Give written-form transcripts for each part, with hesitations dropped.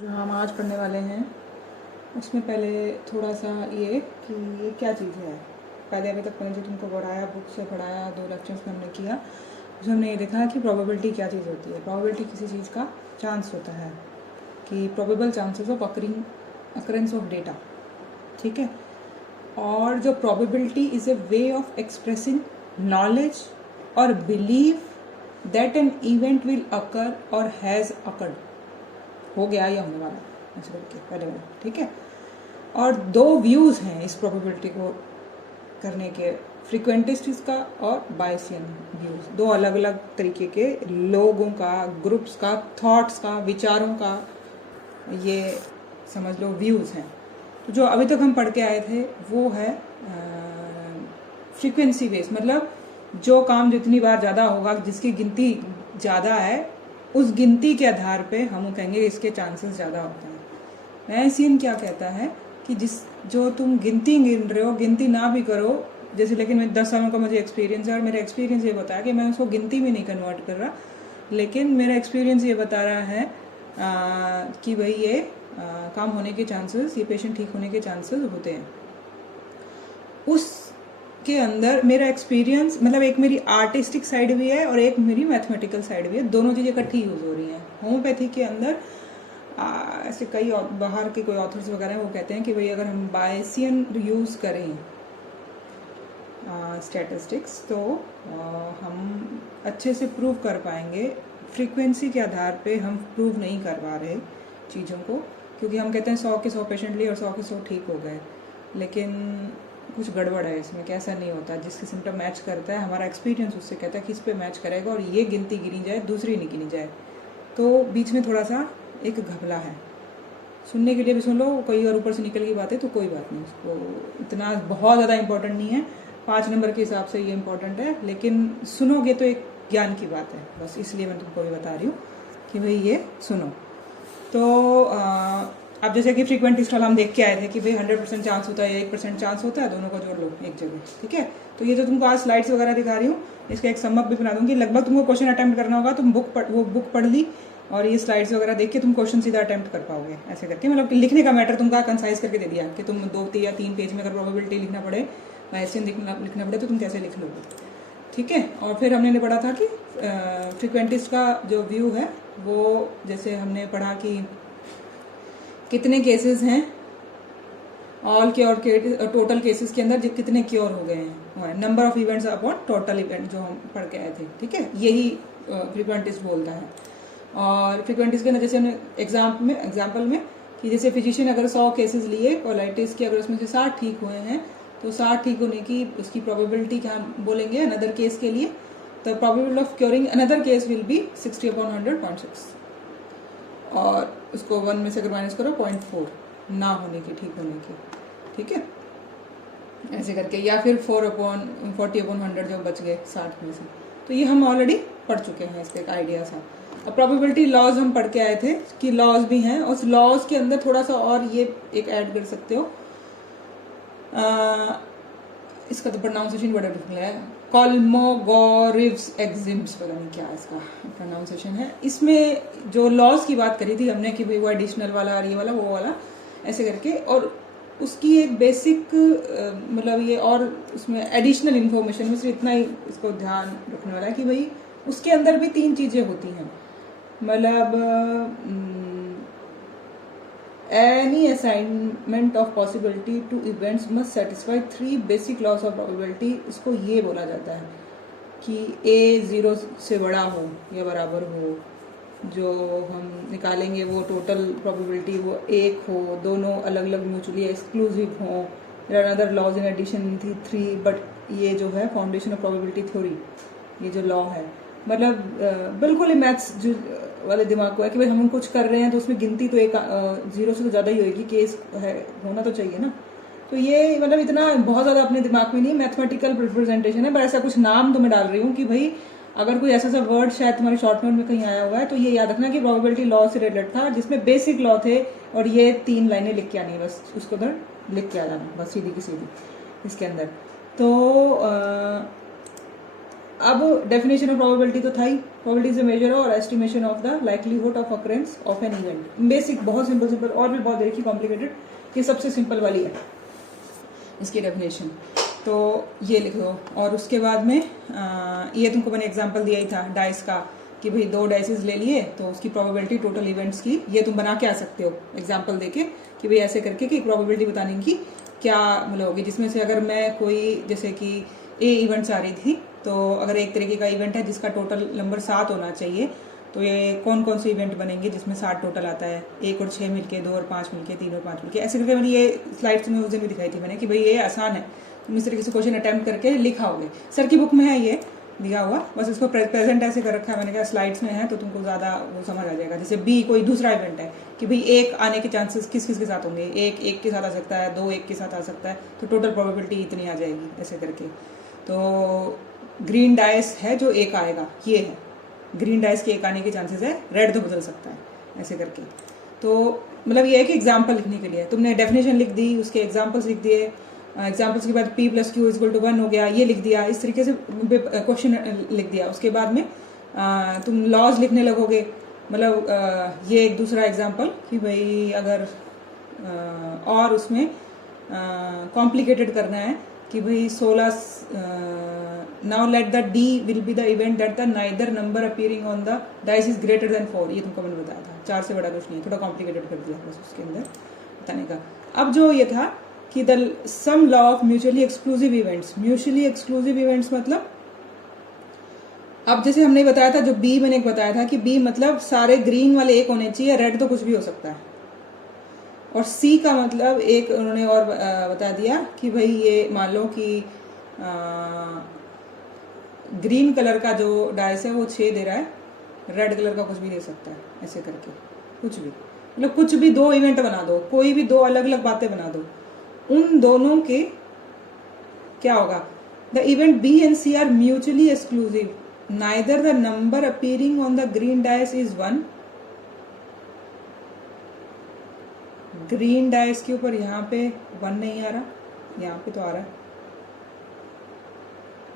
जो हम आज पढ़ने वाले हैं उसमें पहले थोड़ा सा ये कि ये क्या चीज़ है। पहले अभी तक मैंने जो तुमको पढ़ाया, बुक से पढ़ाया, 2 लेक्चर्स में हमने किया, उसमें हमने ये देखा कि प्रोबेबिलिटी क्या चीज़ होती है। प्रोबेबिलिटी किसी चीज़ का चांस होता है, कि probable chances of occurrence of data, ठीक है। और जो probability is a way of expressing knowledge और believe that an event will occur और हैज़ अकर्ड, हो गया या होने वाला, ऐसे करके पहले वाला, ठीक है। और 2 व्यूज़ हैं इस प्रोबेबिलिटी को करने के, फ्रीक्वेंटिस्ट का और बायसियन व्यूज़। 2 अलग अलग तरीके के लोगों का, ग्रुप्स का, थॉट्स का, विचारों का, ये समझ लो व्यूज़ हैं। तो जो अभी तक हम पढ़ के आए थे वो है फ्रीक्वेंसी बेस, मतलब जो काम जितनी बार ज़्यादा होगा, जिसकी गिनती ज़्यादा है, उस गिनती के आधार पे हम कहेंगे इसके चांसेस ज़्यादा होते हैं। बायसियन क्या कहता है कि जो तुम गिनती गिन रहे हो, गिनती ना भी करो, जैसे, लेकिन मैं 10 सालों का मुझे एक्सपीरियंस है और मेरा एक्सपीरियंस ये बताया कि मैं उसको गिनती में नहीं कन्वर्ट कर रहा, लेकिन मेरा एक्सपीरियंस ये बता रहा है कि भाई ये काम होने के चांसेस, ये पेशेंट ठीक होने के चांसेस होते हैं। उसके अंदर मेरा एक्सपीरियंस, मतलब एक मेरी आर्टिस्टिक साइड भी है और एक मेरी मैथमेटिकल साइड भी है, दोनों चीज़ें इकट्ठी यूज़ हो रही हैं। होम्योपैथी के अंदर ऐसे कई बाहर के कोई ऑथर्स वगैरह हैं, वो कहते हैं कि भाई अगर हम बायसियन यूज़ करें स्टैटिस्टिक्स, तो हम अच्छे से प्रूव कर पाएंगे। फ्रीक्वेंसी के आधार पे हम प्रूव नहीं कर पा रहे चीज़ों को, क्योंकि हम कहते हैं 100 के 100 पेशेंट लिए और 100 के 100 ठीक हो गए, लेकिन कुछ गड़बड़ है इसमें, कि ऐसा नहीं होता। जिसके सिम्टम मैच करता है, हमारा एक्सपीरियंस उससे कहता है कि इस पे मैच करेगा और ये गिनती गिनी जाए, दूसरी नहीं गिनी जाए। तो बीच में थोड़ा सा एक घपला है। सुनने के लिए भी सुन लो, कोई और ऊपर से निकल की बात है तो कोई बात नहीं, उसको इतना बहुत ज़्यादा इंपॉर्टेंट नहीं है। 5 नंबर के हिसाब से ये इंपॉर्टेंट है, लेकिन सुनोगे तो एक ज्ञान की बात है, बस इसलिए मैं तुमको भी बता रही हूँ कि भाई ये सुनो। तो अब जैसे कि फ्रीक्वेंटिस्ट वाला हम देख के आए थे कि भाई 100% चांस होता है या 1% चांस होता है, दोनों को जोड़ लो एक जगह, ठीक है। तो ये जो तुमको आज स्लाइड्स वगैरह दिखा रही हूँ, इसका एक समअप भी बना दूंगी। लगभग तुमको क्वेश्चन अटेम्प्ट करना होगा, तुम वो बुक पढ़ ली और ये स्लाइड्स वगैरह देख के तुम क्वेश्चन सीधा अटेम्प्ट कर पाओगे, ऐसे करके। मतलब लिखने का मैटर तुमका कंसाइज करके दे दिया कि तुम 2 या 3 पेज में अगर प्रोबेबिलिटी लिखना पड़े, बायसियन लिखना पड़े, तो तुम कैसे लिख लोगे, ठीक है। और फिर हमने पढ़ा था कि फ्रीक्वेंटिस्ट का जो व्यू है वो, जैसे हमने पढ़ा कि कितने केसेस हैं ऑल क्योर के, टोटल केसेस के अंदर कितने क्योर हो गए हैं, number of events upon total event, जो हम पढ़ के आए थे, ठीक है। यही फ्रीक्वेंटिस्ट बोलता है। और फ्रीक्वेंटिस्ट के अंदर जैसे हमने एग्जाम्पल में कि जैसे फिजिशियन अगर 100 केसेस लिए कोलाइटिस के, अगर उसमें से 60 ठीक हुए हैं, तो 60 ठीक होने की उसकी प्रोबेबिलिटी क्या बोलेंगे अनदर केस के लिए, तो probability of curing another case will be 60/100.6, और उसको 1 में से अगर माइनस करो 0.4 ना होने की, ठीक होने की, ठीक है, ऐसे करके। या फिर 40/100 जो बच गए 60 में से, तो ये हम ऑलरेडी पढ़ चुके हैं, इसका एक आइडिया था। अब प्रोबेबिलिटी लॉज हम पढ़ के आए थे कि लॉज भी हैं, उस लॉज के अंदर थोड़ा सा और ये एक ऐड कर सकते हो, इसका तो प्रोनाउंसिएशन बड़ा डिफिकल्ट है, कॉल्मोगोरिव्स एक्सिम्स, पता नहीं क्या इसका प्रोनाउंसिएशन है। इसमें जो लॉज की बात करी थी हमने कि भाई वो एडिशनल वाला और ये वाला वो वाला, ऐसे करके, और उसकी एक बेसिक मतलब ये, और उसमें एडिशनल इन्फॉर्मेशन में सिर्फ इतना ही इसको ध्यान रखने वाला है कि भाई उसके अंदर भी 3 चीज़ें होती हैं, मतलब any assignment of possibility to events must satisfy 3 basic laws of probability। इसको ये बोला जाता है कि a 0 से बड़ा हो या बराबर हो, जो हम निकालेंगे वो टोटल प्रोबेबिलिटी वो 1 हो, दोनों अलग अलग म्यूचुअली एक्सक्लूसिव हो। There are other laws in addition the 3, but ये जो है फाउंडेशन ऑफ प्रोबेबिलिटी थ्योरी, ये जो लॉ है, मतलब बिल्कुल ही मैथ्स जो वाले दिमाग को है कि भाई हम कुछ कर रहे हैं तो उसमें गिनती तो 0 से तो ज़्यादा ही होगी, केस है होना तो चाहिए ना। तो ये मतलब इतना बहुत ज़्यादा अपने दिमाग में नहीं, मैथमेटिकल रिप्रेजेंटेशन है, पर ऐसा कुछ नाम तो मैं डाल रही हूँ कि भाई अगर कोई ऐसा सा वर्ड शायद तुम्हारे शॉर्ट नोट में कहीं आया हुआ है तो ये याद रखना कि प्रोबेबिलिटी लॉ से रिलेटेड था, जिसमें बेसिक लॉ थे, और ये 3 लाइनें लिख के आनी, बस उसको उधर लिख के आ जाना, बस सीधी की सीधी इसके अंदर। तो अब डेफिनेशन ऑफ प्रोबेबिलिटी तो था ही, प्रोबेबिलिटी इज अ मेजर और estimation of the likelihood of occurrence of an event. Basic, बहुत सिंपल सिंपल, और भी बहुत देखी कॉम्प्लिकेटेड, ये सबसे सिंपल वाली है इसकी डेफिनेशन। तो ये लिख दो। और उसके बाद में ये तुमको मैंने एग्जांपल दिया ही था डाइस का, कि भाई 2 डाइसेस ले लिए तो उसकी प्रोबेबिलिटी टोटल इवेंट्स की, ये तुम बना के आ सकते हो एग्जांपल देके कि भाई ऐसे करके कि प्रोबेबिलिटी बताने की क्या मतलब होगी, जिसमें से अगर मैं कोई, जैसे कि ए इवेंट्स आ रही थी, तो अगर एक तरीके का इवेंट है जिसका टोटल नंबर 7 होना चाहिए, तो ये कौन कौन से इवेंट बनेंगे जिसमें 7 टोटल आता है, 1 और 6 मिलके, 2 और 5 मिलके, 3 और 5 मिलके, ऐसे करके मैंने ये स्लाइड्स में उस दिन भी दिखाई थी मैंने कि भाई ये आसान है, तुम इस तरीके से क्वेश्चन अटेम्प्ट करके लिखाओगे। सर की बुक में है ये दिया हुआ, बस इसको प्रेजेंट ऐसे कर रखा है मैंने कहा स्लाइड्स में है तो तुमको ज़्यादा वो समझ आ जाएगा। जैसे बी कोई दूसरा इवेंट है कि भाई 1 आने के चांसेस किस किस के साथ होंगे, 1 के साथ आ सकता है, 2 1 के साथ आ सकता है, तो टोटल प्रोबेबिलिटी इतनी आ जाएगी ऐसे करके। तो ग्रीन डाइस है जो 1 आएगा, ये है ग्रीन डाइस के 1 आने के चांसेस है, रेड तो बदल सकता है ऐसे करके। तो मतलब ये है कि एग्जाम्पल लिखने के लिए तुमने डेफिनेशन लिख दी, उसके एग्जाम्पल्स लिख दिए, एग्जाम्पल्स के बाद P + Q = 1 हो गया, ये लिख दिया, इस तरीके से क्वेश्चन लिख दिया। उसके बाद में तुम लॉज लिखने लगोगे, मतलब ये एक दूसरा एग्जाम्पल कि भाई अगर और उसमें कॉम्प्लिकेटेड करना है कि भाई 16 now let the D will be the event that the neither number appearing on the dice is greater than 4। ये तुमको मैंने बताया था, 4 से बड़ा कुछ नहीं है, थोड़ा कॉम्प्लिकेटेड कर दिया बस उसके अंदर बताने का। अब जो ये था कि the sum law of mutually exclusive events, mutually exclusive events मतलब, अब जैसे हमने बताया था, जो बी मैंने एक बताया था कि बी मतलब सारे ग्रीन वाले 1 होने चाहिए, रेड तो कुछ भी हो सकता है। और सी का मतलब एक उन्होंने और बता दिया कि भाई ये मान लो कि ग्रीन कलर का जो डाइस है वो 6 दे रहा है, रेड कलर का कुछ भी दे सकता है ऐसे करके, कुछ भी मतलब कुछ भी 2 इवेंट बना दो, कोई भी 2 अलग अलग बातें बना दो, उन दोनों के क्या होगा, the event B and C are mutually exclusive, neither the number appearing on the green dice is 1, green dice के ऊपर यहाँ पे 1 नहीं आ रहा, यहाँ पे तो आ रहा है,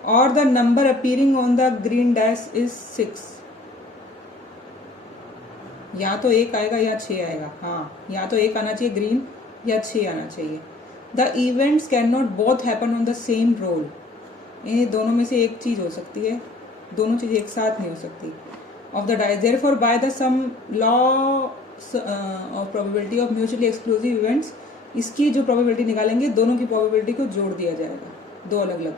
और the number appearing on the green dice is 6, या तो 1 आएगा या 6 आएगा, हाँ या तो 1 आना चाहिए ग्रीन या 6 आना चाहिए। The events can not both happen on the same roll, इन दोनों में से एक चीज हो सकती है, दोनों चीजें एक साथ नहीं हो सकती। Of the dice therefore by the sum law of probability of mutually exclusive events, इसकी जो प्रोबेबिलिटी निकालेंगे दोनों की प्रोबेबिलिटी को जोड़ दिया जाएगा, 2 अलग अलग।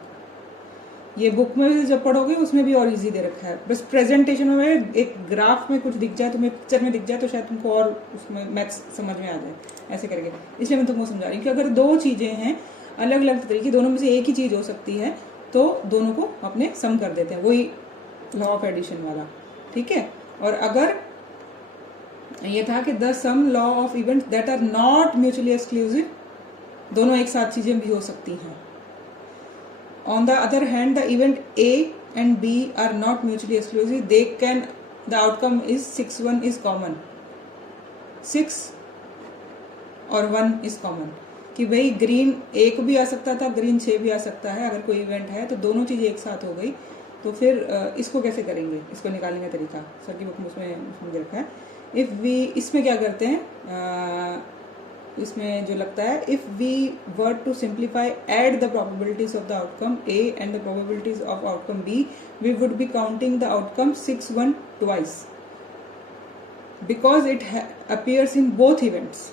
ये बुक में भी जब पढ़ोगे उसमें भी और इजी दे रखा है, बस प्रेजेंटेशन में एक ग्राफ में कुछ दिख जाए, तुम्हें पिक्चर में दिख जाए तो शायद तुमको और उसमें मैथ्स समझ में आ जाए ऐसे करके, इसलिए मैं तुमको समझा रही हूँ कि अगर 2 चीज़ें हैं अलग अलग तरीके, दोनों में से एक ही चीज़ हो सकती है तो दोनों को अपने सम कर देते हैं, वही लॉ ऑफ एडिशन वाला, ठीक है। और अगर ये था कि the sum law of events that are not mutually exclusive, दोनों एक साथ चीज़ें भी हो सकती हैं। On the other hand, the event A and B are not mutually exclusive. They can, the outcome is 6 1 is common. 6 और 1 is common. कि भाई ग्रीन 1 भी आ सकता था, ग्रीन 6 भी आ सकता है, अगर कोई इवेंट है तो दोनों चीज़ें एक साथ हो गई, तो फिर इसको कैसे करेंगे, इसको निकालने का तरीका सर की बुक में उसमें दे रखा है। इफ़ वी, इसमें क्या करते हैं, इसमें जो लगता है, if we were to simplify add the probabilities of the outcome A and the probabilities of outcome B, we would be counting the outcome 6 1 twice because it appears in both events.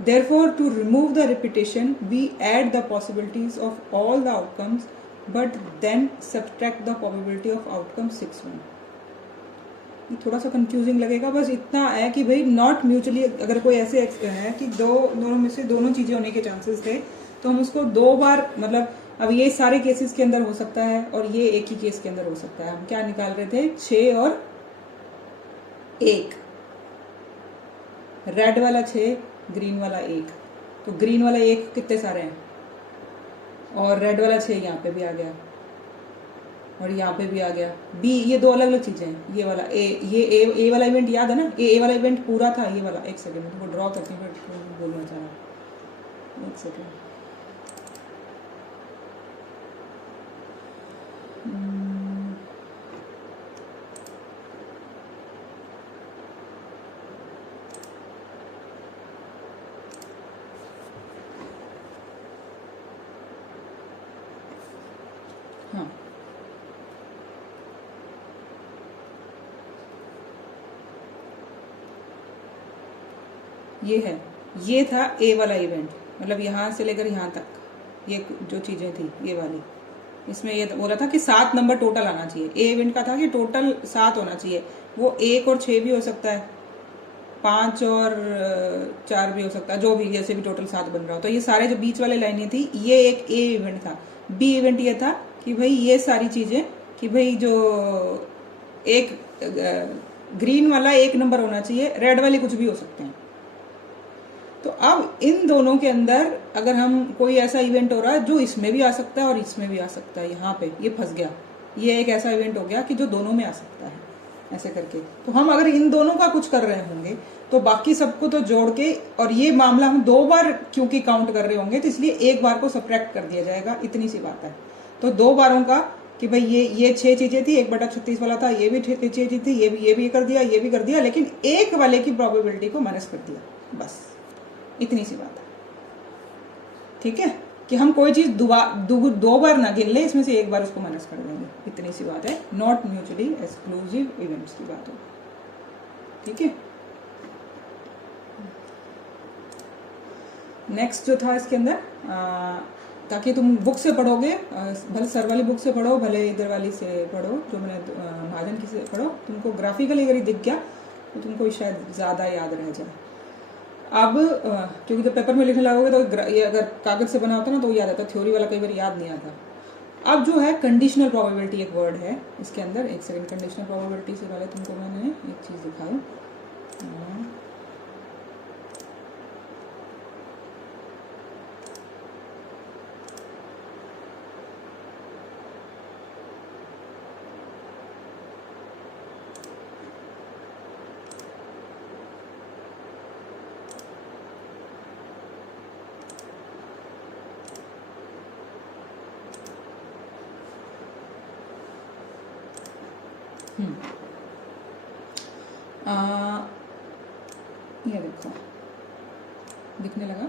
Therefore, to remove the repetition, we add the possibilities of all the outcomes, but then subtract the probability of outcome 6 1. थोड़ा सा confusing लगेगा, बस इतना है कि भाई not mutually, अगर कोई ऐसे है कि दोनों में से दोनों चीज़ें होने के चांसेस थे तो हम उसको 2 बार, मतलब अब ये सारे केसेस के अंदर हो सकता है और ये एक ही केस के अंदर हो सकता है। हम क्या निकाल रहे थे, 6 और 1, रेड वाला 6, ग्रीन वाला 1, तो ग्रीन वाला 1 कितने सारे हैं, और रेड वाला 6 यहाँ पे भी आ गया और यहाँ पे भी आ गया। बी, ये 2 अलग अलग चीजें हैं। ये वाला ए, ये ए वाला इवेंट याद है ना, ए वाला इवेंट पूरा था, ये वाला, एक सेकंड तुमको ड्रॉ करती हूँ, बोलना चाह रहा, एक सेकंड। ये है, ये था ए वाला इवेंट, मतलब यहाँ से लेकर यहाँ तक ये जो चीज़ें थी ये वाली, इसमें ये बोला था कि 7 नंबर टोटल आना चाहिए। ए इवेंट का था कि टोटल 7 होना चाहिए, वो 1 और 6 भी हो सकता है, 5 और 4 भी हो सकता है, जो भी जैसे भी टोटल 7 बन रहा हो। तो ये सारे जो बीच वाले लाइनें थी ये एक ए इवेंट था। बी इवेंट ये था कि भाई ये सारी चीज़ें कि भाई जो एक ग्रीन वाला 1 नंबर होना चाहिए, रेड वाले कुछ भी हो सकते हैं। तो अब इन दोनों के अंदर अगर हम कोई ऐसा इवेंट हो रहा है जो इसमें भी आ सकता है और इसमें भी आ सकता है, यहाँ पे ये फंस गया, ये एक ऐसा इवेंट हो गया कि जो दोनों में आ सकता है ऐसे करके। तो हम अगर इन दोनों का कुछ कर रहे होंगे तो बाकी सबको तो जोड़ के, और ये मामला हम 2 बार क्योंकि काउंट कर रहे होंगे तो इसलिए 1 बार को सब्ट्रैक्ट कर दिया जाएगा, इतनी सी बात है। तो 2 बारों का कि भाई ये 6 चीजें थी, 1/36 वाला था, ये भी 6 चीजें थी, ये भी कर दिया, ये भी कर दिया, लेकिन एक वाले की प्रोबेबिलिटी को माइनस कर दिया, बस इतनी सी बात है। ठीक है, कि हम कोई चीज 2 बार ना गिन ले, इसमें से 1 बार उसको माइनस कर देंगे, इतनी सी बात है। नॉट म्यूचुअली एक्सक्लूसिव इवेंट्स की बात हो। ठीक है, नेक्स्ट जो था इसके अंदर, ताकि तुम बुक से पढ़ोगे, भले सर वाली बुक से पढ़ो, भले इधर वाली से पढ़ो, जो मैंने महाजन की से पढ़ो, तुमको ग्राफिकली अगर दिख गया तो तुमको शायद ज़्यादा याद रह जाए। अब क्योंकि जब पेपर में लिखने लगोगे तो ये अगर कागज से बना होता ना तो याद आता, थ्योरी वाला कई बार याद नहीं आता। अब जो है कंडीशनल प्रोबेबिलिटी एक वर्ड है इसके अंदर, एक सेकंड, कंडीशनल प्रोबेबिलिटी से पहले तुमको मैंने एक चीज़ दिखाई। ये देखो दिखने लगा,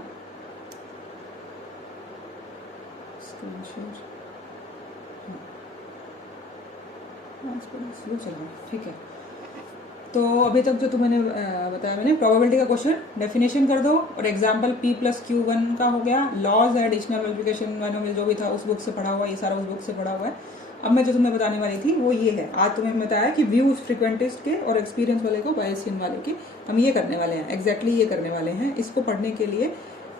स्क्रीन शेयर, स्लो चल रहा, ठीक है। तो अभी तक जो तुम्हें बताया मैंने, प्रोबेबिलिटी का क्वेश्चन डेफिनेशन कर दो, और एग्जांपल P+Q1 का हो गया, लॉज एडिशनल मल्टीप्लिकेशन मैनुअल जो भी था उस बुक से पढ़ा हुआ, ये सारा उस बुक से पढ़ा हुआ है। अब मैं जो तुम्हें बताने वाली थी वो ये है, आज तुम्हें बताया कि व्यूज फ्रीक्वेंटिस्ट के और एक्सपीरियंस वाले को बायसियन वाले के हम ये करने वाले हैं, एग्जैक्टली ये करने वाले हैं। इसको पढ़ने के लिए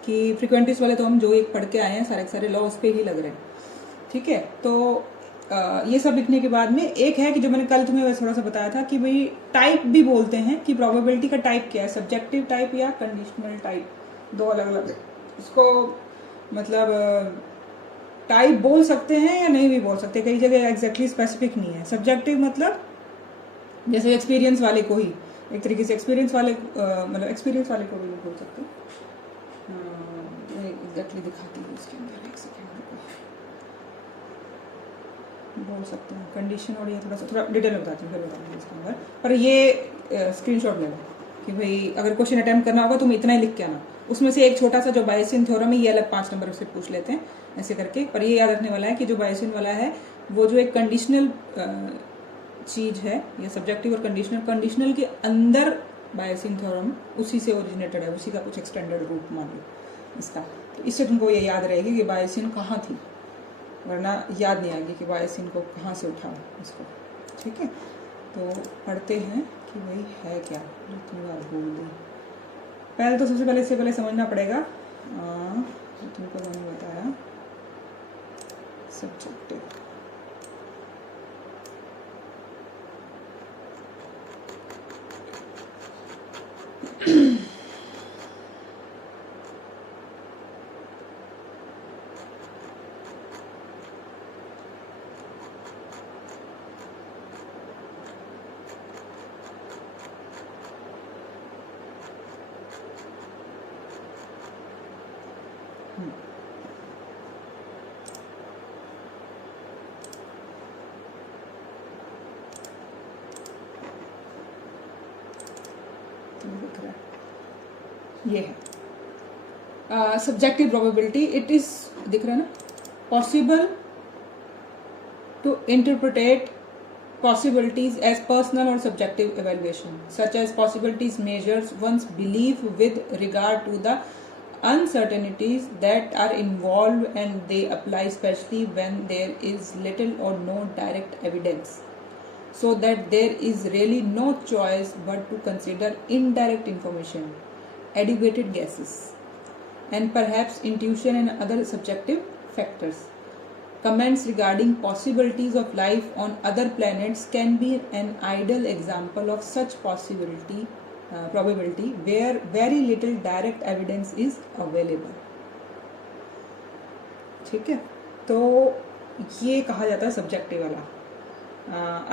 कि फ्रीक्वेंटिस्ट वाले तो हम जो एक पढ़ के आए हैं सारे सारे लॉ उस पर ही लग रहे हैं। ठीक है, तो ये सब लिखने के बाद में एक है कि जो मैंने कल तुम्हें थोड़ा सा बताया था कि भाई टाइप भी बोलते हैं, कि प्रोबेबिलिटी का टाइप क्या है, सब्जेक्टिव टाइप या कंडीशनल टाइप, 2 अलग अलग इसको मतलब टाइप बोल सकते हैं या नहीं भी बोल सकते, कई जगह एग्जैक्टली स्पेसिफिक नहीं है। सब्जेक्टिव मतलब जैसे एक्सपीरियंस वाले को ही, एक तरीके से एक्सपीरियंस वाले मतलब एक्सपीरियंस वाले को भी बोल सकते हैं। एग्जैक्टली दिखाती हूँ इसके अंदर, एक सेकेंड बोल सकते हैं कंडीशन, और ये थोड़ा डिटेल में बताती हूँ, फिर बताऊँगी इसके अंदर। पर ये स्क्रीनशॉट ले लो कि भाई अगर क्वेश्चन अटेम्प्ट करना होगा तुम इतना ही लिख के आना, उसमें से एक छोटा सा जो बायसियन थ्योरम है ये अलग 5 नंबर से पूछ लेते हैं ऐसे करके। पर ये याद रखने वाला है कि जो बायसियन वाला है वो जो एक कंडीशनल चीज़ है, ये सब्जेक्टिव और कंडीशनल के अंदर बायसियन थ्योरम उसी से ओरिजिनेटेड है, उसी का कुछ एक्सटेंडेड रूप मान लो इसका। तो इससे तुमको ये याद रहेगी कि बायसियन कहाँ थी, वरना याद नहीं आएगी कि बायसियन को कहाँ से उठाओ इसको। ठीक है, तो पढ़ते हैं कि भाई है क्या, तुमने बात बोल दी। पहले तो सबसे पहले इससे पहले समझना पड़ेगा, तुमको मैंने बताया सब्जेक्टिव, दिख रहा है ये है सब्जेक्टिव प्रोबेबिलिटी। इट इज दिख रहा है ना, possible to interpret possibilities as personal or subjective evaluation, such as possibilities measures one's belief with regard to the uncertainties that are involved, and they apply especially when there is little or no direct evidence, so that there is really no choice but to consider indirect information, educated guesses, and perhaps intuition and other subjective factors. Comments regarding possibilities of life on other planets can be an ideal example of such probability where very little direct evidence is available. ठीक है, तो ये कहा जाता है subjective वाला.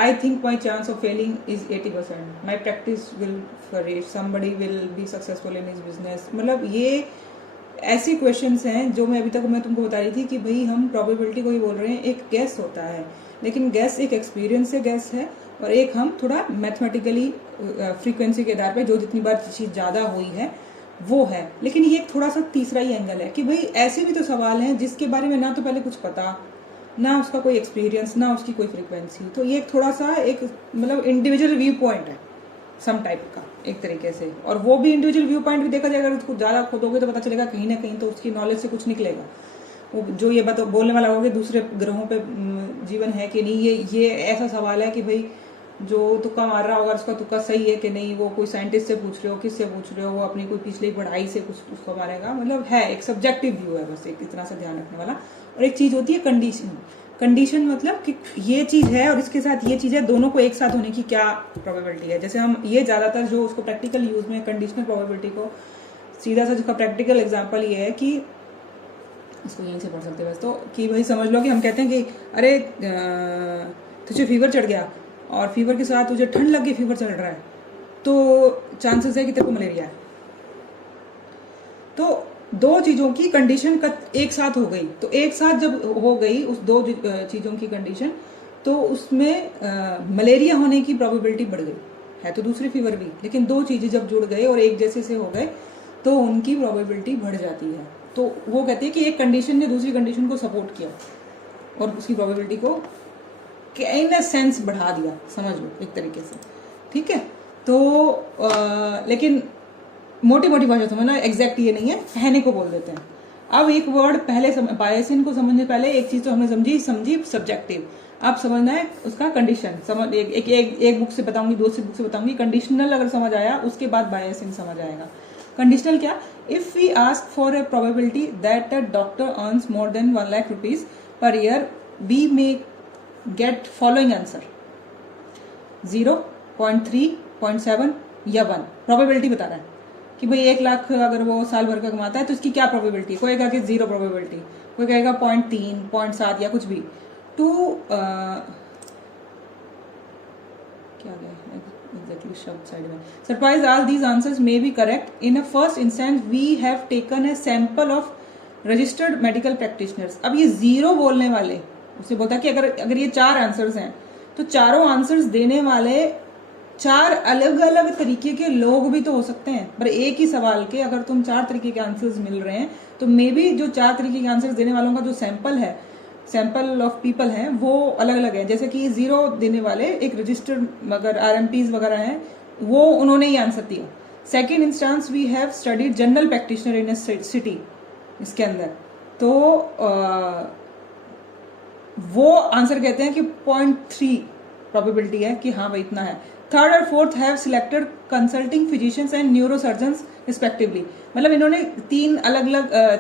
I think my chance of failing is 80%. My practice will flourish. Somebody will be successful in his business. मतलब ये ऐसे क्वेश्चंस हैं जो मैं तुमको बता रही थी कि भाई हम प्रोबेबिलिटी को ही बोल रहे हैं. एक गैस होता है, लेकिन गैस एक एक्सपीरियंस से गैस है, और एक हम थोड़ा मैथमेटिकली फ्रीक्वेंसी के आधार पे जो जितनी बार चीज़ ज़्यादा हुई है वो है. लेकिन ये थोड़ा सा तीसरा ही एंगल है कि भाई ऐसे भी तो सवाल हैं जिसके बारे में ना तो पहले कुछ पता, ना उसका कोई एक्सपीरियंस, ना उसकी कोई फ्रीक्वेंसी. तो ये थोड़ा सा एक मतलब इंडिविजुअल व्यू पॉइंट है सम टाइप का एक तरीके से. और वो भी इंडिविजुअल व्यू पॉइंट भी देखा जाएगा, अगर उसको ज़्यादा खोदोगे तो पता चलेगा कहीं ना कहीं तो उसकी नॉलेज से कुछ निकलेगा. वो जो ये बोलने वाला होगा दूसरे ग्रहों पे जीवन है कि नहीं, ये ऐसा सवाल है कि भाई जो तुक्का मार रहा होगा उसका तुक्का सही है कि नहीं, वो कोई साइंटिस्ट से पूछ रहे हो, किससे पूछ रहे हो, वो अपनी कोई पिछली पढ़ाई से कुछ उसको मारेगा. मतलब है एक सब्जेक्टिव व्यू है, बस एक इतना सा ध्यान रखने वाला. और एक चीज़ होती है कंडीशन मतलब कि ये चीज़ है और इसके साथ ये चीज़ है, दोनों को एक साथ होने की क्या प्रोबेबिलिटी है. जैसे हम ये ज़्यादातर जो उसको प्रैक्टिकल यूज में कंडीशनल प्रोबेबिलिटी को सीधा सा जिसका प्रैक्टिकल एग्जांपल ये है कि इसको यहीं से पढ़ सकते हैं बस. तो कि भाई समझ लो कि हम कहते हैं कि अरे तुझे फीवर चढ़ गया और फीवर के साथ तुझे ठंड लग गई, फीवर चढ़ रहा है, तो चांसेस है कि तेरे को मलेरिया है. तो दो चीज़ों की कंडीशन एक साथ हो गई, तो एक साथ जब हो गई उस दो चीज़ों की कंडीशन, तो उसमें मलेरिया होने की प्रोबेबिलिटी बढ़ गई. है तो दूसरी फीवर भी, लेकिन दो चीज़ें जब जुड़ गए और एक जैसे से हो गए तो उनकी प्रोबेबिलिटी बढ़ जाती है. तो वो कहते हैं कि एक कंडीशन ने दूसरी कंडीशन को सपोर्ट किया और उसकी प्रोबेबिलिटी को इन सेंस बढ़ा दिया, समझ लो एक तरीके से. ठीक है, तो लेकिन मोटी भाषा समझना, एग्जैक्ट ये नहीं है, कहने को बोल देते हैं. अब एक वर्ड पहले बायसिन को समझने पहले एक चीज तो हमने समझी सब्जेक्टिव. अब समझना है उसका कंडीशन. समझ एक बुक से बताऊंगी, दूसरी बुक से बताऊंगी. कंडीशनल अगर समझ आया उसके बाद बायसिन समझ आएगा. कंडीशनल क्या? If we ask for a probability that a doctor earns more than 1 lakh rupees per year, we may get following answer: 0, 0.3, 0.7 या 1. प्रोबेबिलिटी बता रहा है कि भाई 1 लाख अगर वो साल भर का कमाता है तो इसकी क्या प्रोबेबिलिटी. कोई कहेगा कि 0 प्रोबेबिलिटी, कोई कहेगा 0.3, 0.7 या कुछ भी. टू क्या गया एग्जैक्टली शब्द साइड में. Surprise all these answers may be correct. In a first instance we have taken a sample of registered medical practitioners. अब ये 0 बोलने वाले उससे बोलता कि अगर ये 4 आंसर्स हैं तो चारों आंसर्स देने वाले 4 अलग अलग तरीके के लोग भी तो हो सकते हैं. पर एक ही सवाल के अगर तुम 4 तरीके के आंसर्स मिल रहे हैं तो मे बी जो 4 तरीके के आंसर्स देने वालों का जो सैंपल ऑफ पीपल है वो अलग अलग है. जैसे कि 0 देने वाले एक रजिस्टर्ड अगर RMPs वगैरह हैं, वो उन्होंने ही आंसर दिया. Second instance we have studied general practitioner in a city. इसके अंदर तो वो आंसर कहते हैं कि 0.3 प्रोबेबिलिटी है कि हाँ भाई इतना है. थर्ड और fourth have selected consulting physicians and neurosurgeons respectively. मतलब इन्होंने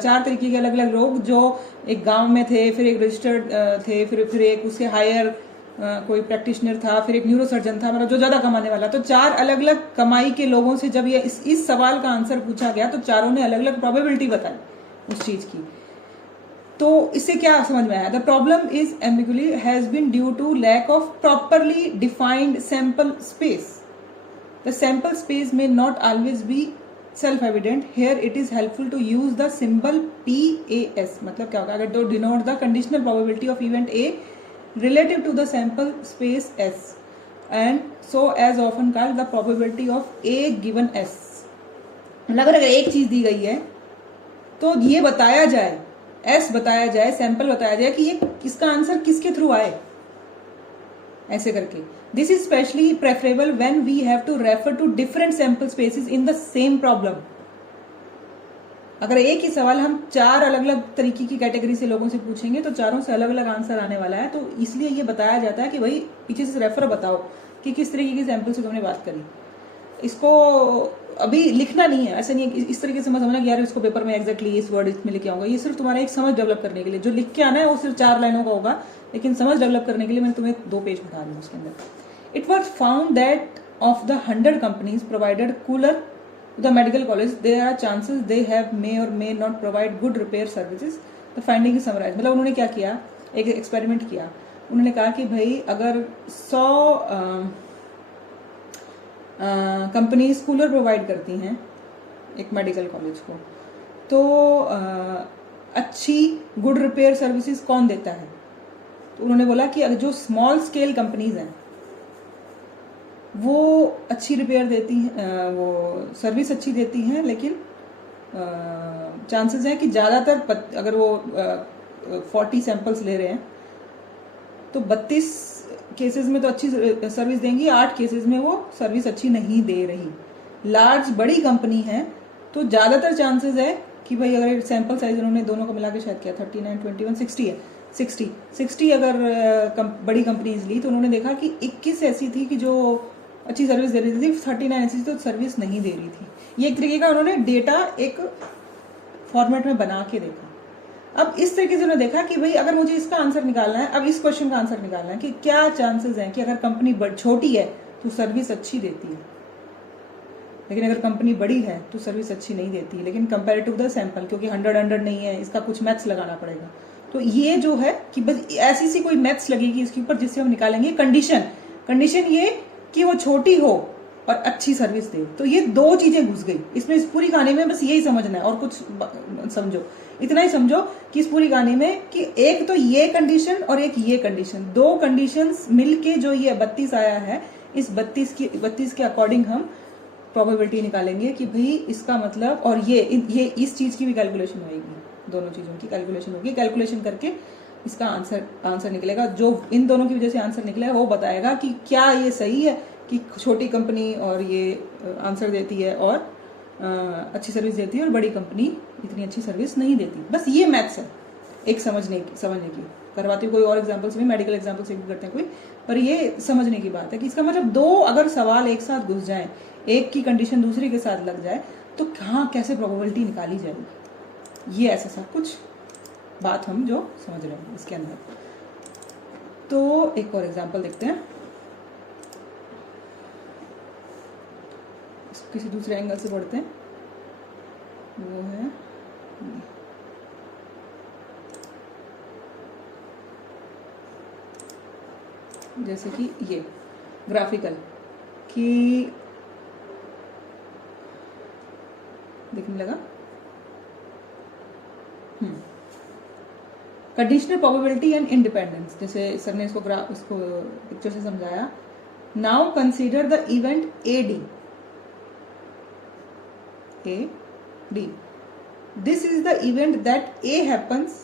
4 तरीके के अलग अलग लोग जो एक गांव में थे, फिर एक रजिस्टर्ड थे, फिर एक उससे हायर कोई प्रैक्टिशनर था, फिर एक न्यूरोसर्जन था, मतलब जो ज्यादा कमाने वाला. तो 4 अलग अलग कमाई के लोगों से जब ये इस सवाल का आंसर पूछा गया तो चारों ने अलग अलग प्रोबेबिलिटी बताई उस चीज की. तो इससे क्या समझ में आया? The problem is ambiguously has been due to lack of properly defined sample space. The sample space may not always be self evident. Here it is helpful to use the symbol PAS. मतलब क्या होगा? अगर to denote the conditional probability of event A relative to the sample space S, and so as often called the probability of A given S. मतलब अगर एक चीज दी गई है तो ये बताया जाए, S बताया जाए, सैंपल बताया जाए कि ये इसका आंसर किसके थ्रू आए. ऐसे करके। This is specially preferable when we have to refer to different sample spaces in the same problem. अगर एक ही सवाल हम 4 अलग अलग तरीके की कैटेगरी से लोगों से पूछेंगे तो चारों से अलग अलग आंसर आने वाला है। तो इसलिए ये बताया जाता है कि भाई पीछे से रेफर बताओ कि किस तरीके की सैंपल से तुमने बात करी। इसको अभी लिखना नहीं है, ऐसा नहीं है इस तरीके से मत समझना कि यार इसको पेपर में एग्जैक्टली इस वर्ड इसमें लिखे आऊंगा। ये सिर्फ तुम्हारा एक समझ डेवलप करने के लिए, जो लिख के आना है वो सिर्फ 4 लाइनों का होगा, लेकिन समझ डेवलप करने के लिए मैंने तुम्हें 2 पेज बता दी उसके अंदर। It was found that of the 100 companies provided cooler the medical college, there are chances they have may or may not provide good repair services. The finding is summarized. मतलब उन्होंने क्या किया, एक एक्सपेरिमेंट किया। उन्होंने कहा कि भाई अगर 100 कंपनीज कूलर प्रोवाइड करती हैं एक मेडिकल कॉलेज को, तो अच्छी गुड रिपेयर सर्विसेज कौन देता है? तो उन्होंने बोला कि जो स्मॉल स्केल कंपनीज हैं वो अच्छी रिपेयर देती हैं, वो सर्विस अच्छी देती हैं, लेकिन चांसेस हैं कि ज़्यादातर अगर वो 40 सैंपल्स ले रहे हैं तो 32 केसेस में तो अच्छी सर्विस देंगी, 8 केसेस में वो सर्विस अच्छी नहीं दे रही। लार्ज बड़ी कंपनी है तो ज़्यादातर चांसेस है कि भाई अगर सैंपल साइज उन्होंने दोनों को मिला के शायद किया 39, 21, 60 है, 60 अगर बड़ी कंपनीज ली तो उन्होंने देखा कि 21 ऐसी थी कि जो अच्छी सर्विस दे रही थी, 39 ऐसी तो सर्विस नहीं दे रही थी। ये एक तरीके का उन्होंने डेटा एक फॉर्मेट में बना के देखा। अब इस तरीके से उन्होंने देखा कि भाई अगर मुझे इसका आंसर निकालना है, अब इस क्वेश्चन का आंसर निकालना है कि क्या चांसेस हैं कि अगर कंपनी छोटी है तो सर्विस अच्छी देती है, लेकिन अगर कंपनी बड़ी है तो सर्विस अच्छी नहीं देती है, लेकिन कंपेयर टू द सैंपल, क्योंकि 100 नहीं है, इसका कुछ मैथ्स लगाना पड़ेगा। तो ये जो है कि बस ऐसी सी कोई मैथ्स लगेगी इसके ऊपर जिससे हम निकालेंगे कंडीशन ये कि वो छोटी हो और अच्छी सर्विस दे। तो ये 2 चीजें घुस गई इसमें। इस पूरी कहानी में बस यही समझना है और कुछ समझो, इतना ही समझो कि इस पूरी कहानी में कि एक तो ये कंडीशन और एक ये कंडीशन, 2 कंडीशंस मिलके जो ये 32 आया है, इस 32 के अकॉर्डिंग हम प्रोबेबिलिटी निकालेंगे कि भाई इसका मतलब, और ये इस चीज की भी कैलकुलेशन होगी, दोनों चीजों की कैलकुलेशन होगी। कैलकुलेशन करके इसका आंसर निकलेगा। जो इन दोनों की वजह से आंसर निकलेगा वो बताएगा कि क्या ये सही है कि छोटी कंपनी और ये आंसर देती है और अच्छी सर्विस देती है और बड़ी कंपनी इतनी अच्छी सर्विस नहीं देती। बस ये मैथ्स है एक समझने की। करवाती हूँ कोई और एग्जाम्पल्स भी, मेडिकल एग्जाम्पल्स भी करते हैं कोई, पर ये समझने की बात है कि इसका मतलब 2 अगर सवाल एक साथ घुस जाए, एक की कंडीशन दूसरे के साथ लग जाए, तो कहाँ कैसे प्रोबेबिलिटी निकाली जाएगी। ये ऐसा सब कुछ बात हम जो समझ रहे हैं इसके अंदर। तो एक और एग्जांपल देखते हैं, किसी दूसरे एंगल से पढ़ते हैं। वो है जैसे कि ये ग्राफिकल कि देखने लगा, कंडीशनल प्रोबेबिलिटी एंड इंडिपेंडेंस, जैसे सर ने इसको पिक्चर से समझाया। Now consider the event AD। This is the event that A happens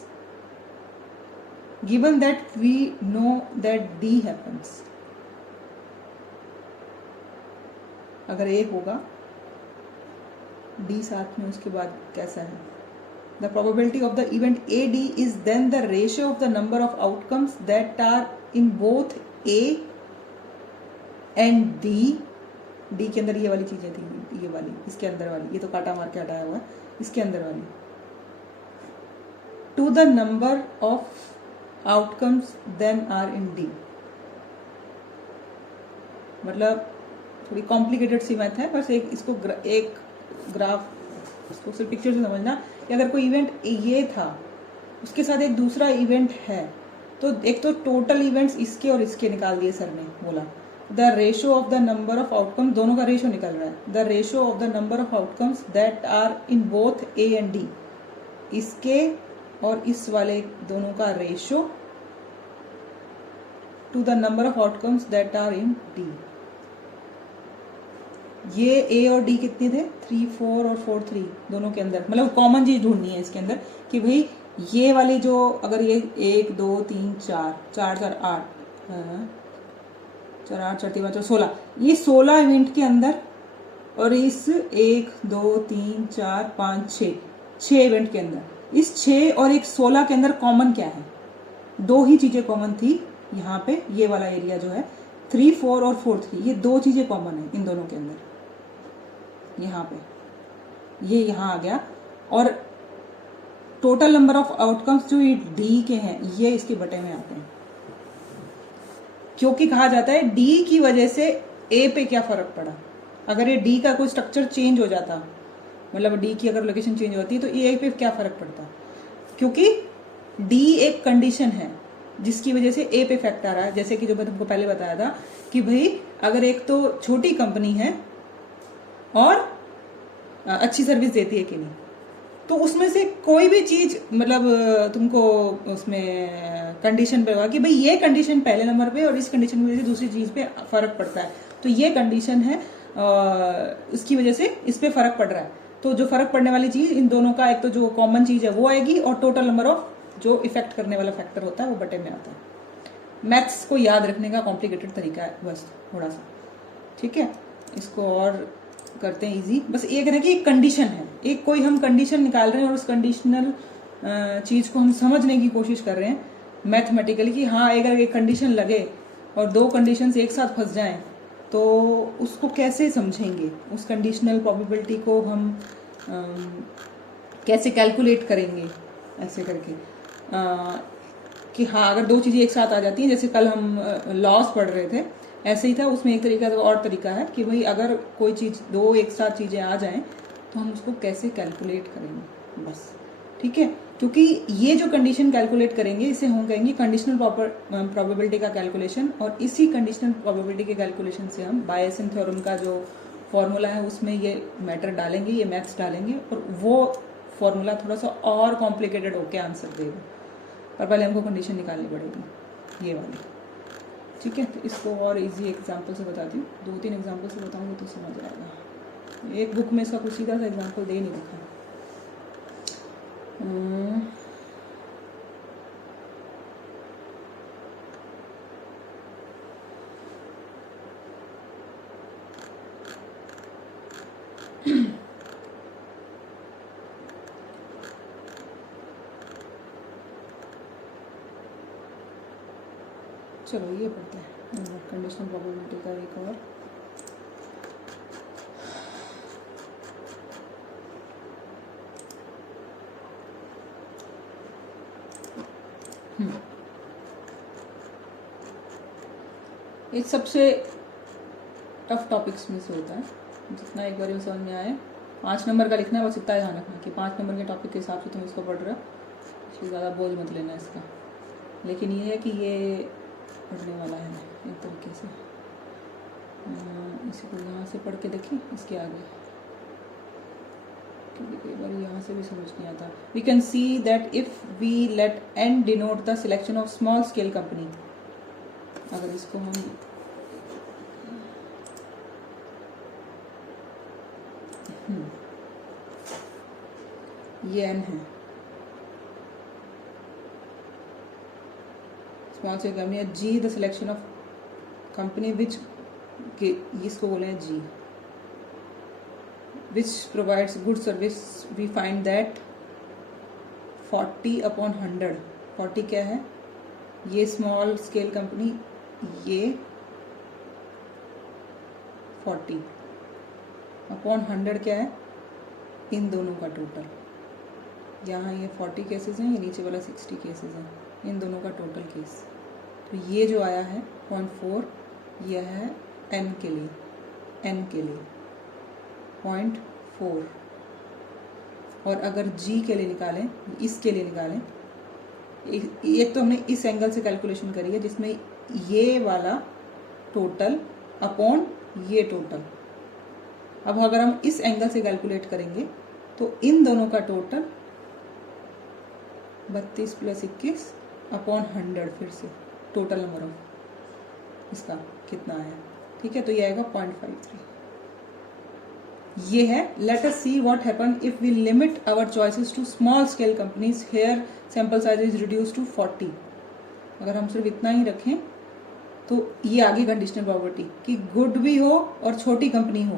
given that we know that D happens। अगर A होगा, D साथ में उसके बाद कैसा है? The probability of the event AD is then the ratio of the number of outcomes that are in both A and D। D के अंदर ये वाली चीजें थी, ये वाली, इसके अंदर वाली, ये तो काटा मार के हटाया हुआ है, इसके अंदर वाली, to the number of outcomes then are in D। मतलब थोड़ी कॉम्प्लिकेटेड सी मैथ है, बस इसको एक ग्राफ, इसको सिर्फ पिक्चर से समझना कि अगर कोई इवेंट ये था उसके साथ एक दूसरा इवेंट है, तो एक तो टोटल इवेंट्स इसके और इसके निकाल दिए सर ने, बोला the ratio of the number of outcomes, दोनों का रेशो निकल रहा है, the ratio of the number of outcomes that are in both A and D, इसके और इस वाले दोनों का ratio to the number of outcomes that are in D। ये A और D कितने थे? 3, 4 और 4, 3 दोनों के अंदर, मतलब कॉमन चीज ढूंढनी है इसके अंदर कि भाई ये वाली जो, अगर ये 1, 2, 3, 4, 4, 4, 8, 4 8 4 3 5 16, ये 16 इवेंट के अंदर और इस 1 2 3 4 5 6 इवेंट के अंदर, इस 6 और एक 16 के अंदर कॉमन क्या है? दो ही चीजें कॉमन थी यहाँ पे, ये वाला एरिया जो है 3 4 और 4 3, ये दो चीजें कॉमन है इन दोनों के अंदर। यहाँ पे ये यहाँ आ गया, और टोटल नंबर ऑफ आउटकम्स जो ये डी के हैं ये इसके बटे में आते हैं, क्योंकि कहा जाता है डी की वजह से ए पे क्या फर्क पड़ा। अगर ये डी का कोई स्ट्रक्चर चेंज हो जाता, मतलब डी की अगर लोकेशन चेंज होती तो ए पे क्या फर्क पड़ता, क्योंकि डी एक कंडीशन है जिसकी वजह से ए पे इफेक्ट आ रहा है। जैसे कि जो मैं तुमको पहले बताया था कि भाई अगर एक तो छोटी कंपनी है और अच्छी सर्विस देती है कि नहीं, तो उसमें से कोई भी चीज मतलब तुमको उसमें कंडीशन पे होगा कि भाई ये कंडीशन पहले नंबर पे और इस कंडीशन की वजह से दूसरी चीज पे फर्क पड़ता है, तो ये कंडीशन है इसकी वजह से इस पे फर्क पड़ रहा है। तो जो फर्क पड़ने वाली चीज इन दोनों का, एक तो जो कॉमन चीज है वो आएगी और टोटल नंबर ऑफ जो इफेक्ट करने वाला फैक्टर होता है वो बटे में आता है। मैथ्स को याद रखने का कॉम्प्लिकेटेड तरीका है बस थोड़ा सा, ठीक है। इसको और करते हैं इजी। बस ये कहना कि एक कंडीशन है, एक कोई हम कंडीशन निकाल रहे हैं और उस कंडीशनल चीज को हम समझने की कोशिश कर रहे हैं मैथमेटिकली कि हाँ अगर एक कंडीशन लगे और दो कंडीशंस एक साथ फंस जाएं तो उसको कैसे समझेंगे, उस कंडीशनल प्रोबेबिलिटी को हम कैसे कैलकुलेट करेंगे, ऐसे करके कि हाँ अगर दो चीज़ें एक साथ आ जाती हैं, जैसे कल हम लॉस पढ़ रहे थे ऐसे ही था। उसमें एक तरीका और तरीका है कि भाई अगर कोई चीज़ दो एक साथ चीज़ें आ जाएं तो हम उसको कैसे कैलकुलेट करेंगे, बस ठीक है। क्योंकि ये जो कंडीशन कैलकुलेट करेंगे इसे हम कहेंगे कंडीशनल प्रोबेबिलिटी का कैलकुलेशन, और इसी कंडीशनल प्रोबेबिलिटी के कैलकुलेशन से हम बायसन थ्योरम का जो फॉर्मूला है उसमें ये मैटर डालेंगे, ये मैथ्स डालेंगे, और वो फॉर्मूला थोड़ा सा और कॉम्प्लिकेटेड होकर आंसर देगा, पर पहले हमको कंडीशन निकालनी पड़ेगी ये वाली, ठीक है। तो इसको और इजी एग्जांपल से बताती हूँ, 2-3 एग्जांपल से बताऊंगी तो समझ आएगा। एक बुक में इसका कुछ सीधा सा एग्जांपल दे नहीं रखा। चलो ये पढ़ते हैं कंडीशनल प्रोबेबिलिटी का एक और। एक सबसे टफ टॉपिक्स में से होता है, जितना एक बार समझ में आए। 5 नंबर का लिखना है, बस इतना ध्यान रखना कि 5 नंबर के टॉपिक के हिसाब से तुम इसको पढ़ रहे हो, इसलिए ज़्यादा बोझ मत लेना इसका। लेकिन ये है कि ये पढ़ने वाला है एक तरीके से। इसी को यहाँ से पढ़ के देखिए इसके आगे, क्योंकि कई बार यहाँ से भी समझ नहीं आता। We can see that if we let N denote the selection of small scale company, अगर इसको हम ये एन है, small scale company, G the selection of company which, इसको बोले हैं जी, which provides good service, we find that 40/100, 40 क्या है, ये स्मॉल स्केल कंपनी, ये 40/100 क्या है, इन दोनों का टोटल। यहाँ ये 40 केसेस हैं, ये नीचे वाला 60 केसेस हैं, इन दोनों का टोटल केस। तो ये जो आया है 0.4, यह है n के लिए, n के लिए 0.4। और अगर g के लिए निकालें, इसके लिए निकालें, एक तो हमने इस एंगल से कैलकुलेशन करी है जिसमें ये वाला टोटल अपॉन ये टोटल। अब अगर हम इस एंगल से कैलकुलेट करेंगे तो इन दोनों का टोटल 32 + 21 अपॉन 100, फिर से टोटल नंबर ऑफ इसका कितना आया, ठीक है। तो ये आएगा 0.53। ये है let us see what happen if we limit our choices to small scale companies, here sample size is reduce to 40। अगर हम सिर्फ इतना ही रखें तो ये आ गई कंडीशनल प्रोबेबिलिटी कि गुड भी हो और छोटी कंपनी हो,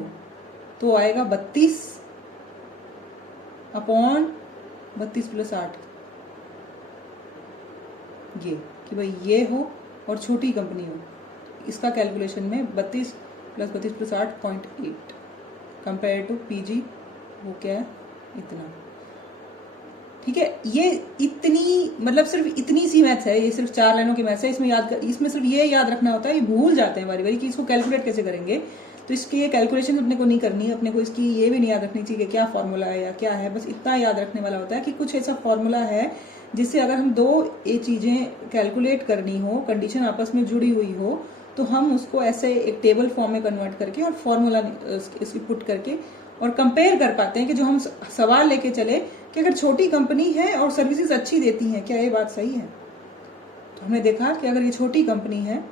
तो आएगा 32/32+8, ये कि भाई ये हो और छोटी कंपनी हो। इसका कैलकुलेशन में 32 + 32+8 0.8 कंपेयर टू PG वो क्या है, इतना। ठीक है, ये इतनी मतलब सिर्फ इतनी सी मैथ्स है, ये सिर्फ 4 लाइनों की मैथ्स है। इसमें सिर्फ ये याद रखना होता है, ये भूल जाते हैं बारी बारी कि इसको कैलकुलेट कैसे करेंगे। तो इसकी ये कैलकुलेशन अपने को नहीं करनी है, अपने को इसकी ये भी नहीं याद रखनी चाहिए कि क्या फॉर्मूला है या क्या है। बस इतना याद रखने वाला होता है कि कुछ ऐसा फॉर्मूला है जिससे अगर हम दो ये चीज़ें कैलकुलेट करनी हो, कंडीशन आपस में जुड़ी हुई हो, तो हम उसको ऐसे एक टेबल फॉर्म में कन्वर्ट करके और फॉर्मूला इसकी पुट करके और कंपेयर कर पाते हैं कि जो हम सवाल लेके चले कि अगर छोटी कंपनी है और सर्विसेज अच्छी देती हैं, क्या ये बात सही है। तो हमने देखा कि अगर ये छोटी कंपनी है,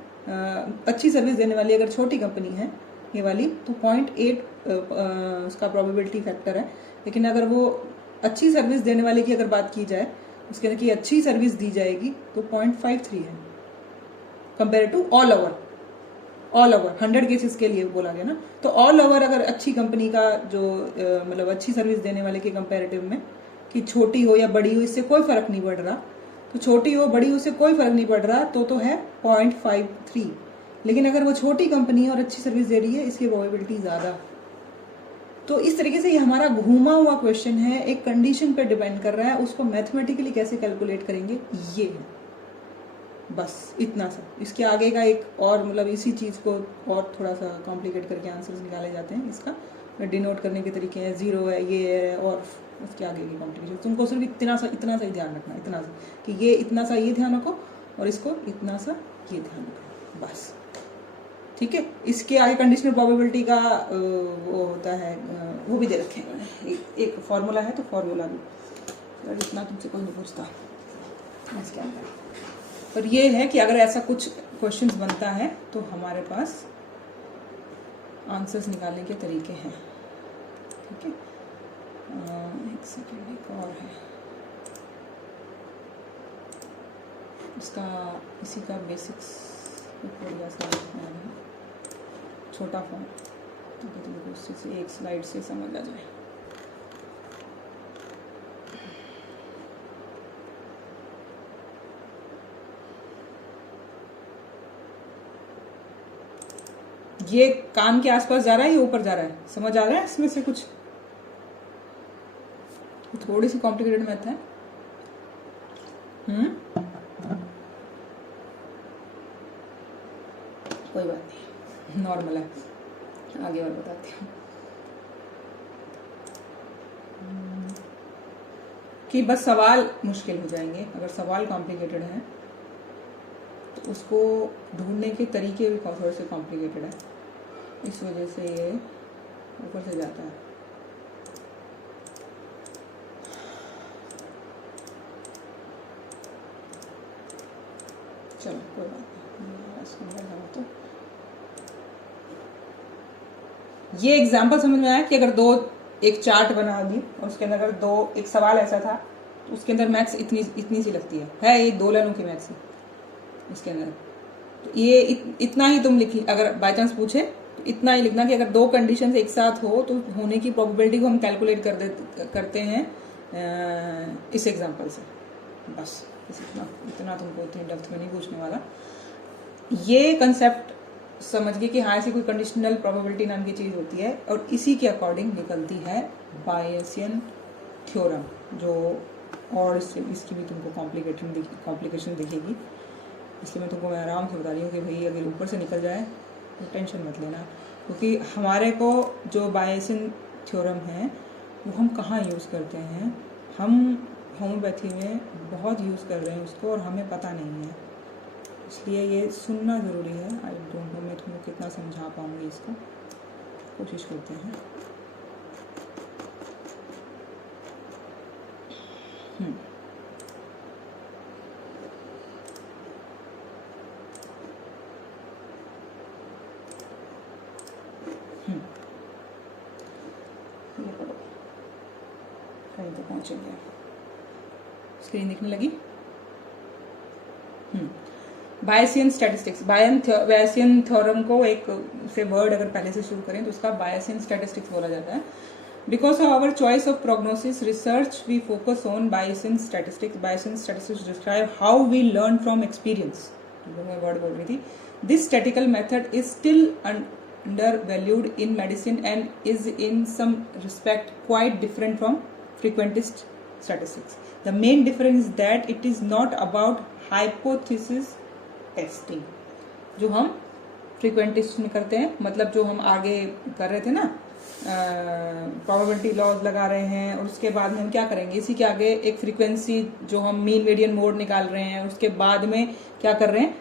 अच्छी सर्विस देने वाली अगर छोटी कंपनी है ये वाली, तो 0.8 उसका प्रोबेबिलिटी फैक्टर है। लेकिन अगर वो अच्छी सर्विस देने वाले की अगर बात की जाए, उसके अंदर की अच्छी सर्विस दी जाएगी, तो 0.53 है compare to all over 100 cases के लिए बोला गया ना। तो ऑल ओवर अगर अच्छी कंपनी का जो मतलब अच्छी सर्विस देने वाले के कंपैरेटिव में, कि छोटी हो या बड़ी हो इससे कोई फर्क नहीं पड़ रहा, तो छोटी हो बड़ी हो इससे कोई फर्क नहीं पड़ रहा, तो है 0.53। लेकिन अगर वो छोटी कंपनी है और अच्छी सर्विस दे रही है, इसकी प्रोबेबिलिटी ज़्यादा। तो इस तरीके से ये हमारा घूमा हुआ क्वेश्चन है, एक कंडीशन पे डिपेंड कर रहा है, उसको मैथमेटिकली कैसे कैलकुलेट करेंगे ये है, बस इतना सा। इसके आगे का एक और मतलब इसी चीज़ को और थोड़ा सा कॉम्प्लिकेट करके आंसर्स निकाले जाते हैं। इसका डिनोट करने के तरीके हैं, 0 है, ये है, और उसके आगे की कॉम्प्लिकेशन। तुमको सिर्फ इतना सा ही ध्यान रखना, इतना सा कि ये इतना सा ये ध्यान रखो और इसको इतना सा ये ध्यान रखो, बस। ठीक है, इसके आगे कंडीशनल प्रोबेबिलिटी का वो होता है, वो भी दे रखे हैं, एक फॉर्मूला है, तो फॉर्मूला भी इतना तुमसे कोई नहीं पूछता इसके अंदर। पर ये है कि अगर ऐसा कुछ क्वेश्चंस बनता है तो हमारे पास आंसर्स निकालने के तरीके हैं। ठीक है, एक सेकेंड, एक और है इसका, इसी का बेसिक्स बढ़िया सा है, छोटा फॉर्म, ताकि तुमको उससे से एक स्लाइड से समझ आ जाए। ये कान के आसपास जा रहा है, ये ऊपर जा रहा है, समझ आ रहा है इसमें से कुछ? थोड़ी सी कॉम्प्लिकेटेड मैथ है। कोई बात नहीं, नॉर्मल है, आगे और बताती हूँ। कि बस सवाल मुश्किल हो जाएंगे, अगर सवाल कॉम्प्लिकेटेड है तो उसको ढूंढने के तरीके भी थोड़े से कॉम्प्लिकेटेड है, इस वजह से ये ऊपर से जाता है। चलो कोई बात नहीं, तो ये एग्जाम्पल समझ में आया कि अगर एक चार्ट बना दी और उसके अंदर अगर एक सवाल ऐसा था, तो उसके अंदर मैथ्स इतनी सी लगती है ये 2 लाइनों की मैथ्स है इसके अंदर। तो ये इतना ही तुम लिख, अगर बाय चांस पूछे तो इतना ही लिखना कि अगर 2 कंडीशंस एक साथ हो तो होने की प्रोबेबिलिटी को हम कैलकुलेट करते हैं इस एग्जांपल से, बस। इतना तुमको इतनी डेप्थ में नहीं पूछने वाला। ये कंसेप्ट समझ गए कि हाँ ऐसी कोई कंडीशनल प्रोबेबिलिटी नाम की चीज़ होती है, और इसी के अकॉर्डिंग निकलती है बायसियन थ्योरम, जो और इसकी भी तुमको कॉम्प्लिकेशन दिखेगी, इसलिए मैं तुमको आराम से बता रही हूँ कि भाई अगर ऊपर से निकल जाए तो टेंशन मत लेना, क्योंकि हमारे को जो बायसियन थ्योरम है वो हम कहाँ यूज़ करते हैं, हम होम्योपैथी में बहुत यूज़ कर रहे हैं उसको, और हमें पता नहीं है, इसलिए ये सुनना ज़रूरी है। आई डोंट नो मैं तुमको कितना समझा पाऊँगी इसको, कोशिश करते हैं। ये पढ़ो, कहीं तो पहुँचेंगे। स्क्रीन दिखने लगी? बायसियन स्टैटिस्टिक्स, बायसियन थ्योरम को एक से वर्ड अगर पहले से शुरू करें तो उसका बायसियन स्टैटिस्टिक्स बोला जाता है. Because of our choice of prognosis research we focus on Bayesian statistics. Bayesian statistics describe how we learn from experience. जो मैं वर्ड बोल रही थी, this statical method is still undervalued in medicine and is in some respect quite different from frequentist statistics. The main difference is that it is not about hypothesis testing जो हम frequentist में करते हैं. मतलब जो हम आगे कर रहे थे ना, probability laws लगा रहे हैं और उसके बाद में हम क्या करेंगे, इसी के आगे एक frequency जो हम mean median mode निकाल रहे हैं, उसके बाद में क्या कर रहे हैं,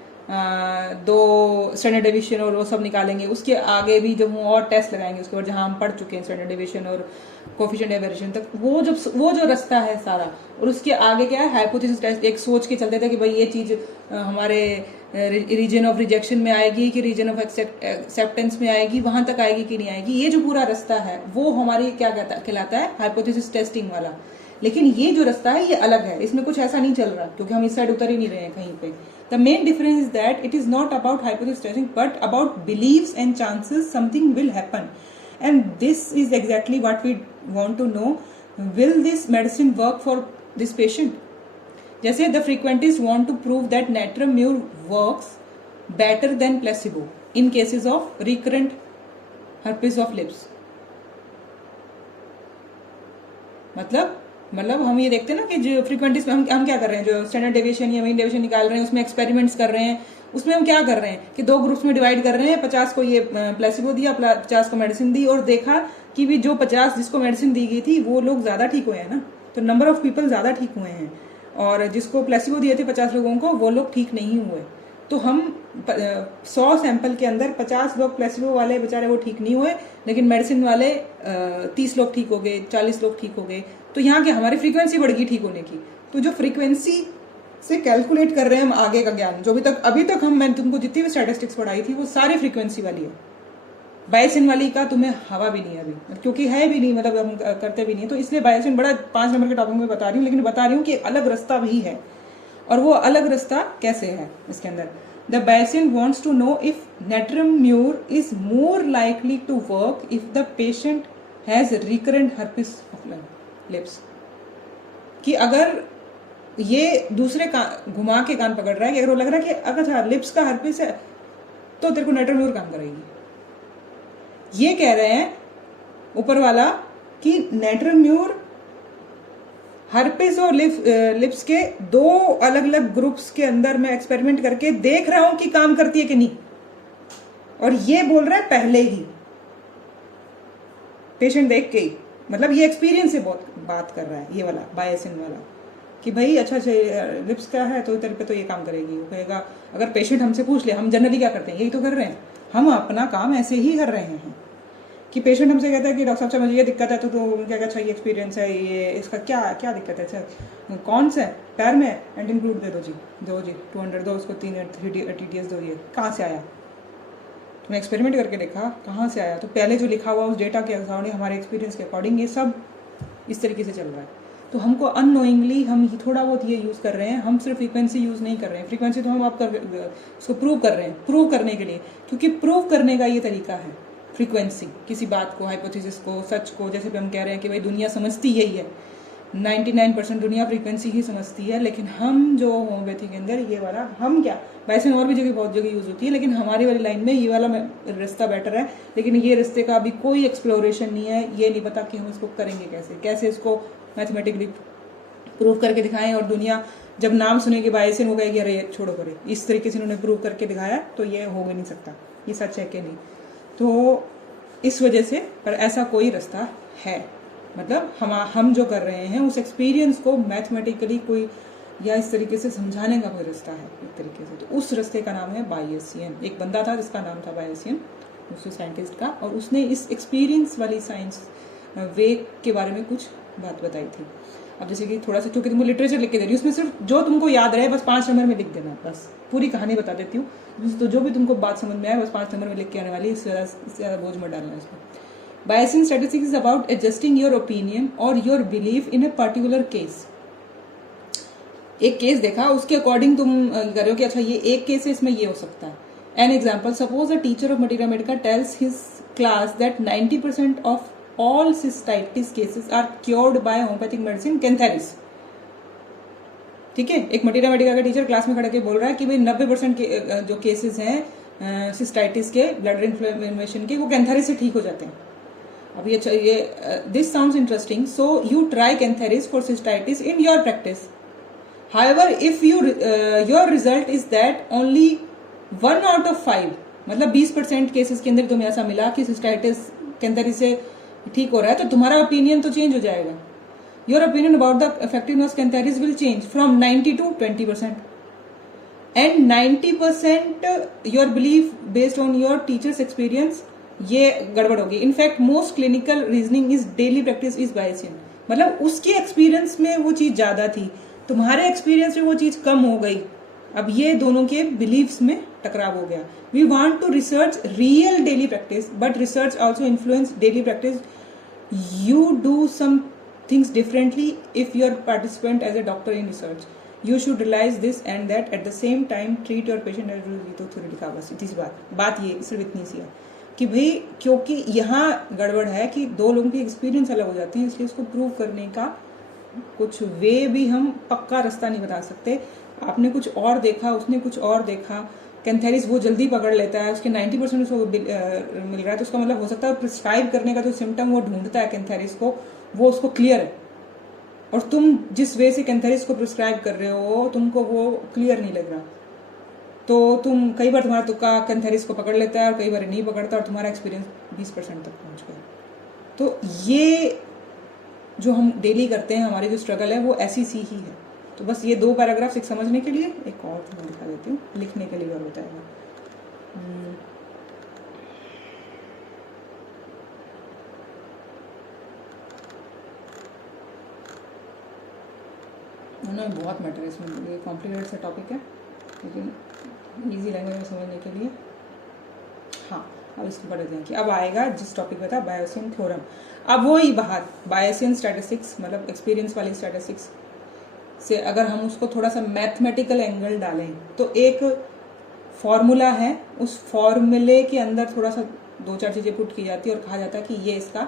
दो स्टैंडर्ड डेविएशन और वो सब निकालेंगे. उसके आगे भी जब हम और टेस्ट लगाएंगे उसके बाद जहाँ हम पढ़ चुके हैं स्टैंडर्ड डेविएशन और कोफिशिएंट एवरेशन तक, वो जो रास्ता है सारा. और उसके आगे क्या है, हाइपोथेसिस टेस्ट. एक सोच के चलते थे कि भाई ये चीज़ हमारे रीजन ऑफ रिजेक्शन में आएगी कि रीजन ऑफ एक्सेप्टेंस में आएगी, वहां तक आएगी कि नहीं आएगी. ये जो पूरा रास्ता है वो हमारी क्या कहलाता है, हाइपोथेसिस टेस्टिंग वाला. लेकिन ये जो रास्ता है ये अलग है, इसमें कुछ ऐसा नहीं चल रहा क्योंकि हम इस साइड उतर ही नहीं रहे हैं कहीं पे. The main difference is that it is not about hypothesis testing but about beliefs and chances something will happen. And this is exactly what we want to know. Will this medicine work for this patient? जैसे the frequentists want to prove that natrum mur works better than placebo in cases of recurrent herpes of lips. मतलब हम ये देखते हैं ना कि जो फ्रीक्वेंटीज में हम क्या कर रहे हैं, जो स्टैंडर्ड डेविएशन या मीन डेविएशन निकाल रहे हैं उसमें एक्सपेरिमेंट्स कर रहे हैं. उसमें हम क्या कर रहे हैं कि 2 ग्रुप्स में डिवाइड कर रहे हैं, 50 को ये प्लेसिबो दिया, 50 को मेडिसिन दी और देखा कि भी जो 50 जिसको मेडिसिन दी गई थी वो लोग ज्यादा ठीक हुए हैं ना, तो नंबर ऑफ पीपल ज्यादा ठीक हुए हैं. और जिसको प्लेसिबो दिए थे 50 लोगों को वो लोग ठीक नहीं हुए. तो हम 100 सैंपल के अंदर 50 लोग प्लेसिबो वाले बेचारे वो ठीक नहीं हुए, लेकिन मेडिसिन वाले 30 लोग ठीक हो गए, 40 लोग ठीक हो गए. तो यहाँ क्या हमारी फ्रीक्वेंसी बढ़ गई ठीक होने की. तो जो फ्रीक्वेंसी से कैलकुलेट कर रहे हैं हम आगे का ज्ञान, जो अभी तक मैंने तुमको जितनी भी स्टैटिस्टिक्स पढ़ाई थी वो सारी फ्रीक्वेंसी वाली है. बायसिन वाली का तुम्हें हवा भी नहीं है अभी, क्योंकि है भी नहीं, मतलब हम करते भी नहीं. तो इसलिए बायसिन बड़ा 5 नंबर के टॉपिक में बता रही हूँ, लेकिन बता रही हूँ कि अलग रास्ता भी है. और वो अलग रास्ता कैसे है इसके अंदर. The physician wants to know if natrum mur is more likely to work if the patient has recurrent herpes of lips. कि अगर ये दूसरे घुमा के कान पकड़ रहा है कि अगर वो लग रहा है कि अगर लिप्स का हर्पिस है तो तेरे को नेट्रम म्यूर काम करेगी. ये कह रहे हैं ऊपर वाला कि नेट्रम म्यूर हर्पिस और लिप्स के 2 अलग अलग ग्रुप्स के अंदर मैं एक्सपेरिमेंट करके देख रहा हूं कि काम करती है कि नहीं. और ये बोल रहा है पहले ही पेशेंट देख के ही, मतलब ये एक्सपीरियंस से बहुत बात कर रहा है ये वाला बायसिन वाला, कि भाई अच्छा लिप्स का है तो तेरे पे तो ये काम करेगी. वो कहेगा अगर पेशेंट हमसे पूछ ले, हम जनरली क्या करते हैं यही तो कर रहे हैं, हम अपना काम ऐसे ही कर रहे हैं कि पेशेंट हमसे कहता है कि डॉक्टर साहब मुझे ये दिक्कत है, तो क्या कहता अच्छा ये एक्सपीरियंस है, ये इसका क्या दिक्कत है, अच्छा कौन सा है, पैर में एंटी इंक्लूड दे दो जी 200 दो, उसको 3 TDS दो. ये कहाँ से आया, तुमने एक्सपेरिमेंट करके देखा कहाँ से आया. तो पहले जो लिखा हुआ उस डेटा के अकॉर्डिंग हमारे एक्सपीरियंस के अकॉर्डिंग ये सब इस तरीके से चल रहा है. तो हमको अननोइंगली हम थोड़ा बहुत ये यूज़ कर रहे हैं, हम सिर्फ फ्रीक्वेंसी यूज़ नहीं कर रहे हैं. फ्रीक्वेंसी तो हम आप उसको प्रूव कर रहे हैं, प्रूव करने के लिए, क्योंकि प्रूव करने का ये तरीका है फ्रीक्वेंसी. किसी बात को, हाइपोथेसिस को, सच को, जैसे भी हम कह रहे हैं कि भाई दुनिया समझती यही है, 99% दुनिया फ्रीक्वेंसी ही समझती है. लेकिन हम जो होम्योपैथी के अंदर ये वाला, हम क्या वैसे और भी जगह बहुत जगह यूज़ होती है, लेकिन हमारी वाली लाइन में ये वाला रास्ता बेटर है. लेकिन ये रास्ते का अभी कोई एक्सप्लोरेशन नहीं है, ये नहीं पता कि हम इसको करेंगे कैसे इसको मैथमेटिकली प्रूव करके दिखाएं. और दुनिया जब नाम सुनेगी बायसिन वो कहेगी अरे छोड़ो करे, इस तरीके से उन्होंने प्रूव करके दिखाया तो ये हो भी नहीं सकता, ये सच है कि नहीं. तो इस वजह से, पर ऐसा कोई रास्ता है, मतलब हम जो कर रहे हैं उस एक्सपीरियंस को मैथमेटिकली कोई या इस तरीके से समझाने का कोई रास्ता है एक तरीके से. तो उस रास्ते का नाम है बायसियन. एक बंदा था जिसका नाम था बायसियन, उस साइंटिस्ट का, और उसने इस एक्सपीरियंस वाली साइंस वे के बारे में कुछ बात बताई थी. अब जैसे कि थोड़ा सा, क्योंकि तुमको लिटरेचर लिख के दे रही हूँ, उसमें सिर्फ जो तुमको याद रहे बस 5 नंबर में लिख देना, बस पूरी कहानी बता देती हूँ. तो जो भी तुमको बात समझ में आए बस 5 नंबर में लिख के आने वाली, इससे ज़्यादा बोझ मत डालना इसमें. Bayesian statistics is about adjusting your opinion or your belief in a particular case. एक केस देखा, उसके अकॉर्डिंग तुम कर रहे हो कि अच्छा ये एक केस है, इसमें ये हो सकता है. An example, suppose a teacher of materia medica tells his class that 90% of all cystitis cases are cured by homeopathic medicine cantharis. ठीक है, एक मटीरिया मेडिका का टीचर क्लास में खड़ा के बोल रहा है कि भाई 90% के जो केसेस हैं सिस्टाइटिस के, ब्लड इन्फ्लेमेशन के, वो कैंथेरिस से ठीक हो जाते हैं. अब ये this sounds interesting, so you try cantharis for cystitis in your practice. However, if your result is that only 1 out of 5, मतलब 20% केसेस के अंदर तुम्हें ऐसा मिला कि सिस्टाइटिस कैंथेरिस से ठीक हो रहा है, तो तुम्हारा ओपिनियन तो चेंज हो जाएगा. Your opinion about the effectiveness cantharis will change from 90 to 20%. And 90% your belief based on your teachers experience, ये गड़बड़ होगी. In fact most clinical reasoning is daily practice is Bayesian. मतलब उसके एक्सपीरियंस में वो चीज ज्यादा थी, तुम्हारे एक्सपीरियंस में वो चीज कम हो गई. अब ये दोनों के बिलीव्स में टकराव हो गया. We want to research real daily practice, but research also influence daily practice. You do some things differently if you are participant as a doctor in research. You should realise this and that at the same time treat your patient as तो थोड़ी लिखा. बस इतनी बात ये सिर्फ इतनी सी है कि भाई, क्योंकि यहाँ गड़बड़ है कि दो लोगों के एक्सपीरियंस अलग हो जाते हैं, इसलिए इसको प्रूव करने का कुछ वे भी हम पक्का रास्ता नहीं बता सकते. आपने कुछ और देखा, उसने कुछ और देखा. कैंथेरिस वो जल्दी पकड़ लेता है, उसके 90% उसको मिल रहा है, तो उसका मतलब हो सकता है प्रिस्क्राइब करने का जो सिम्टम वो ढूंढता है कैंथेरिस को, वो उसको क्लियर है. और तुम जिस वे से कैंथेरिस को प्रिस्क्राइब कर रहे हो, तुमको वो क्लियर नहीं लग रहा, तो तुम कई बार तुम्हारा तुक्का कैंथेरिस को पकड़ लेता है और कई बार नहीं पकड़ता, और तुम्हारा एक्सपीरियंस 20% तक पहुंच गया. तो ये जो हम डेली करते हैं, हमारी जो स्ट्रगल है वो ऐसी सी ही है. तो बस ये 2 पैराग्राफ्स एक समझने के लिए, एक और मैं दिखा देती हूँ लिखने के लिए और बताएगा. बहुत मैटर है इसमें, ये कॉम्प्लिकेटेड सा टॉपिक है, लेकिन इजी लैंग्वेज में समझने के लिए. हाँ, अब इसको पढ़ दें कि अब आएगा जिस टॉपिक में था बायसियन थ्योरम. अब वही बात बायसियन स्टैटिस्टिक्स, मतलब एक्सपीरियंस वाली स्टैटिस्टिक्स से अगर हम उसको थोड़ा सा मैथमेटिकल एंगल डालें, तो एक फॉर्मूला है, उस फॉर्मूले के अंदर थोड़ा सा 2-4 चीज़ें पुट की जाती है और कहा जाता है कि ये इसका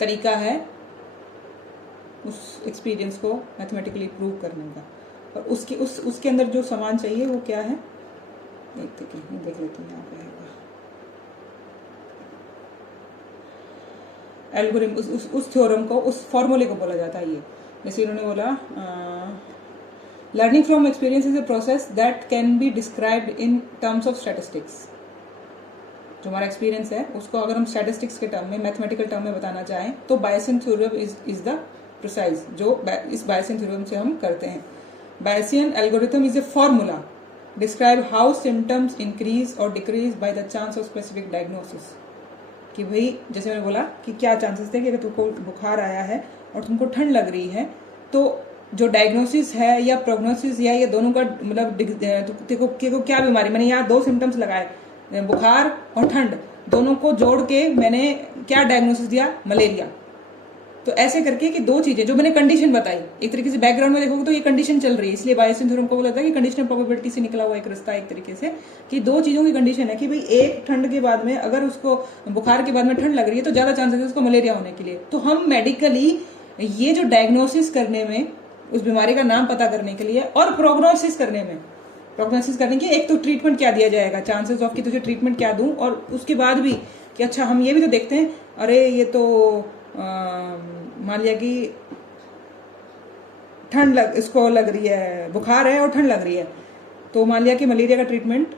तरीका है उस एक्सपीरियंस को मैथमेटिकली प्रूव करने का. और उसके अंदर जो सामान चाहिए वो क्या है, देख लेते हैं. यहाँ पे एल्गोरिथम, उस थ्योरम को, उस फॉर्मूले को बोला जाता है. ये जैसे इन्होंने बोला, learning from experience is a process that can be described in terms of statistics. जो हमारा एक्सपीरियंस है उसको अगर हम स्टैटिस्टिक्स के टर्म में, मैथमेटिकल टर्म में बताना चाहें, तो Bayesian theorem is the precise, जो इस बायसियन थ्योरम से हम करते हैं. Bayesian algorithm is a formula describe how symptoms increase और decrease by the chance of specific diagnosis. कि भाई जैसे मैंने बोला कि क्या चांसेस थे कि अगर तुमको बुखार आया है और तुमको ठंड लग रही है, तो जो डायग्नोसिस है या प्रोग्नोसिस या ये दोनों का मतलब तेको क्या बीमारी, मैंने यहाँ 2 सिम्टम्स लगाए, बुखार और ठंड, दोनों को जोड़ के मैंने क्या डायग्नोसिस दिया, मलेरिया. तो ऐसे करके कि 2 चीजें जो मैंने कंडीशन बताई, एक तरीके से बैकग्राउंड में देखोगे तो ये कंडीशन चल रही है, इसलिए बायसियन थ्योरम को बोला जाता है कि कंडीशनल प्रोबेबिलिटी से निकला हुआ एक रास्ता, एक तरीके से कि 2 चीजों की कंडीशन है कि भाई एक ठंड के बाद में, अगर उसको बुखार के बाद में ठंड लग रही है तो ज्यादा चांसेस है उसको मलेरिया होने के लिए. तो हम मेडिकली ये जो डायग्नोसिस करने में, उस बीमारी का नाम पता करने के लिए, और प्रोग्नोसिस करने में, प्रोग्नोसिस करने के एक तो ट्रीटमेंट क्या दिया जाएगा, चांसेस ऑफ कि तुझे ट्रीटमेंट क्या दूं, और उसके बाद भी कि अच्छा हम ये भी तो देखते हैं, अरे ये तो मान लिया कि इसको लग रही है, बुखार है और ठंड लग रही है, तो मान लिया कि मलेरिया का ट्रीटमेंट,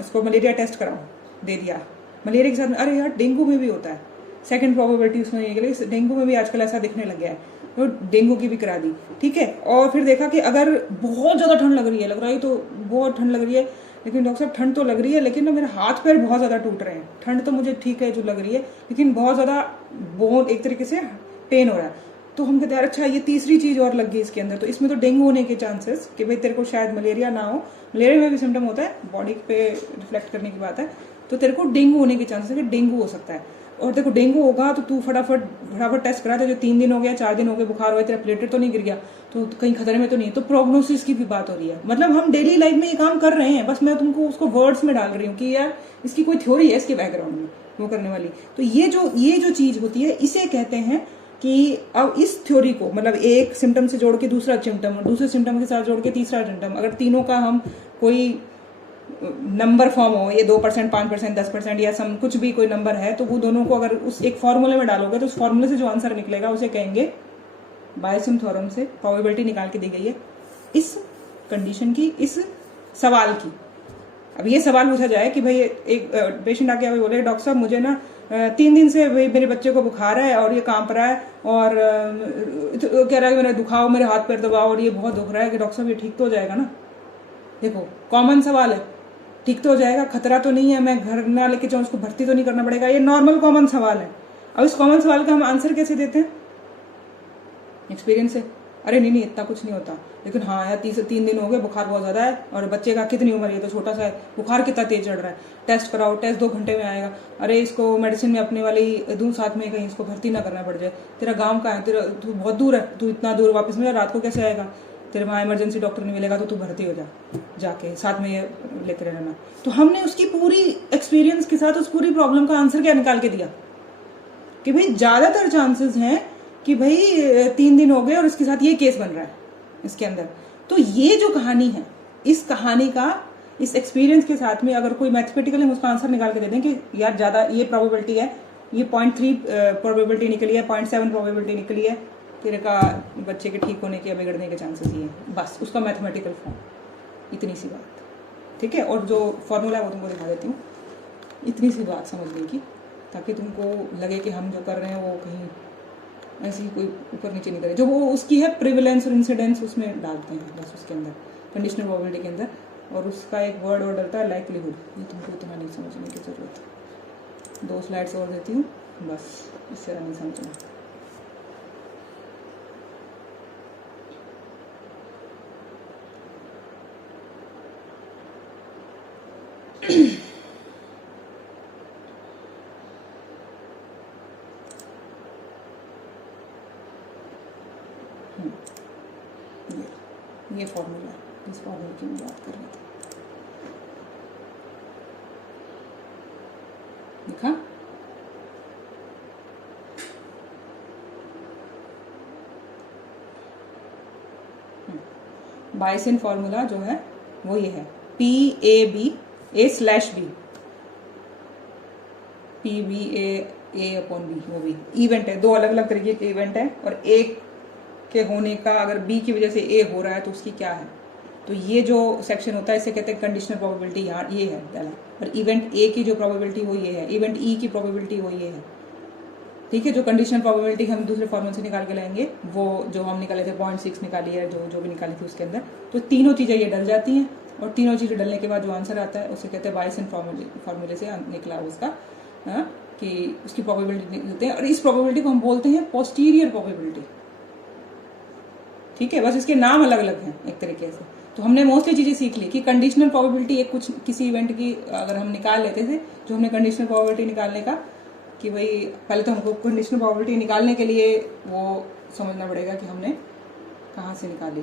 इसको मलेरिया टेस्ट कराओ, दे दिया. मलेरिया के साथ में अरे यार डेंगू में भी होता है, सेकंड प्रोबेबिलिटी उसमें ये कि डेंगू में भी आजकल ऐसा दिखने लग गया है, तो डेंगू की भी करा दी. ठीक है, और फिर देखा कि अगर बहुत ज़्यादा ठंड लग रही है, लग रहा है तो बहुत ठंड लग रही है, लेकिन डॉक्टर साहब ठंड तो लग रही है, लेकिन ना मेरे हाथ पैर बहुत ज़्यादा टूट रहे हैं. ठंड तो मुझे ठीक है जो लग रही है, लेकिन बहुत ज़्यादा बहुत एक तरीके से पेन हो रहा है. तो हम कहते हैं अच्छा ये तीसरी चीज़ और लग गई इसके अंदर, तो इसमें तो डेंगू होने के चांसेस कि भाई तेरे को शायद मलेरिया ना हो, मलेरिया में भी सिम्टम होता है, बॉडी पे रिफ्लेक्ट करने की बात है, तो तेरे को डेंगू होने के चांसेस है कि डेंगू हो सकता है. और देखो डेंगू होगा तो तू फटाफट फटाफट टेस्ट करा था, जो 3 दिन हो गया 4 दिन हो गए बुखार हुआ, तेरा प्लेटलेट तो नहीं गिर गया, तो कहीं खतरे में तो नहीं है। तो प्रोग्नोसिस की भी बात हो रही है। मतलब हम डेली लाइफ में ये काम कर रहे हैं, बस मैं तुमको उसको वर्ड्स में डाल रही हूँ कि यार इसकी कोई थ्योरी है इसके बैकग्राउंड में वो करने वाली। तो ये जो चीज होती है इसे कहते हैं कि अब इस थ्योरी को मतलब एक सिम्टम से जोड़ के दूसरा सिम्टम और दूसरे सिम्टम के साथ जोड़ के तीसरा सिम्टम, अगर तीनों का हम कोई नंबर फॉर्म हो, ये 2%, 5%, 10% या सम कुछ भी कोई नंबर है, तो वो दोनों को अगर उस एक फॉर्मूले में डालोगे तो उस फॉर्मूले से जो आंसर निकलेगा उसे कहेंगे बायसिम थ्योरम से प्रोबेबिलिटी निकाल के दी गई है इस कंडीशन की, इस सवाल की। अब ये सवाल पूछा जाए कि भाई एक पेशेंट आके अभी बोले डॉक्टर साहब मुझे ना 3 दिन से भाई मेरे बच्चे को बुखार है और ये कांप रहा है और कह रहा है कि मेरा दुखाओ, मेरे हाथ पैर दबाओ और ये बहुत दुख रहा है, कि डॉक्टर साहब ये ठीक तो हो जाएगा ना। देखो कॉमन सवाल है, ठीक तो हो जाएगा, खतरा तो नहीं है, मैं घर ना लेके जाऊँ, उसको भर्ती तो नहीं करना पड़ेगा, ये नॉर्मल कॉमन सवाल है। अब इस कॉमन सवाल का हम आंसर कैसे देते हैं? एक्सपीरियंस से, अरे नहीं नहीं इतना कुछ नहीं होता, लेकिन हाँ यार 3 दिन हो गए बुखार बहुत ज़्यादा है, और बच्चे का कितनी उम्र है, तो छोटा सा है, बुखार कितना तेज चढ़ रहा है, टेस्ट कराओ, टेस्ट 2 घंटे में आएगा, अरे इसको मेडिसिन में अपने वाली दूँ साथ में, कहीं इसको भर्ती ना करना पड़ जाए, तेरा गाँव कहाँ है, तेरा तू बहुत दूर है, तू इतना दूर वापस में रात को कैसे आएगा, तेरे वहाँ इमरजेंसी डॉक्टर नहीं मिलेगा तो तू भर्ती हो जा, जाके साथ में ये लेते रहना। तो हमने उसकी पूरी एक्सपीरियंस के साथ उस पूरी प्रॉब्लम का आंसर क्या निकाल के दिया कि भाई ज़्यादातर चांसेस हैं कि भाई 3 दिन हो गए और इसके साथ ये केस बन रहा है इसके अंदर। तो ये जो कहानी है, इस कहानी का इस एक्सपीरियंस के साथ में अगर कोई मैथमेटिकली हम उसका आंसर निकाल के दे दें कि यार ज़्यादा ये प्रोबेबिलिटी है, ये 0.3 प्रोबेबिलिटी निकली है, 0.7 प्रोबेबिलिटी निकली है तेरे का बच्चे के ठीक होने के या बिगड़ने के चांसेस ये हैं, बस उसका मैथमेटिकल फॉर्म, इतनी सी बात, ठीक है। और जो फॉर्मूला है वो तुमको दिखा देती हूँ, इतनी सी बात समझने की, ताकि तुमको लगे कि हम जो कर रहे हैं वो कहीं ऐसी कोई ऊपर नीचे नहीं करे। जो वो उसकी है प्रिविलेंस और इंसिडेंस उसमें डालते हैं बस उसके अंदर, कंडीशनल प्रोबेबिलिटी के अंदर, और उसका एक वर्ड और डलता है लाइक्लीहुड। ये तुमको इतना नहीं समझने की ज़रूरत, 2 स्लाइड्स और देती हूँ बस, इससे नहीं समझना। ये फॉर्मूला, इस फॉर्मूले की मैं बात कर रही थी, देखा? बायसिन फॉर्मूला जो है वो ये है PAB A/B, PBA वो भी इवेंट है, 2 अलग अलग तरीके के इवेंट है, और एक के होने का अगर B की वजह से A हो रहा है तो उसकी क्या है। तो ये जो सेक्शन होता है इसे कहते हैं कंडीशनल प्रोबेबिलिटी, यहाँ ये है पहला, और इवेंट A की जो प्रोबेबिलिटी वो ये है, इवेंट E की प्रोबेबिलिटी वो ये है, ठीक है। जो कंडीशनल प्रोबेबिलिटी हम दूसरे फॉर्मूले से निकाल के लाएंगे, वो जो हम निकाले थे 0.6 निकाली है, जो भी निकाली थी उसके अंदर, तो तीनों चीज़ें ये डल जाती हैं, और तीनों चीज़ें डलने के बाद जो आंसर आता है उसे कहते हैं बायसिन फॉर्मूले से निकला उसका, कि उसकी प्रोबेबिलिटी देते हैं, और इस प्रोबेबिलिटी को हम बोलते हैं पोस्टीरियर प्रोबेबिलिटी, ठीक है। बस इसके नाम अलग अलग हैं एक तरीके से। तो हमने मोस्टली चीज़ें सीख ली कि कंडीशनल प्रोबेबिलिटी एक कुछ किसी इवेंट की अगर हम निकाल लेते थे, जो हमने कंडीशनल प्रोबेबिलिटी निकालने का, कि भाई पहले तो हमको कंडीशनल प्रोबेबिलिटी निकालने के लिए वो समझना पड़ेगा कि हमने कहाँ से निकाली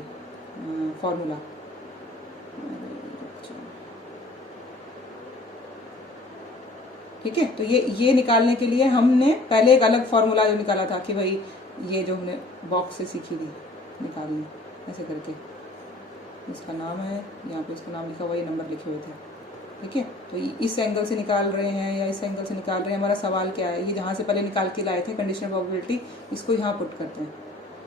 फॉर्मूला, ठीक है। तो ये निकालने के लिए हमने पहले एक अलग फार्मूला जो निकाला था कि भाई ये जो हमने बॉक्स से सीखी थी निकालनी, ऐसे करके, इसका नाम है यहाँ पे, इसका नाम लिखा हुआ, ये नंबर लिखे हुए थे, ठीक है। तो इस एंगल से निकाल रहे हैं या इस एंगल से निकाल रहे हैं, हमारा सवाल क्या है, ये जहाँ से पहले निकाल के लाए थे कंडीशनल प्रोबेबिलिटी, इसको यहाँ पुट करते हैं।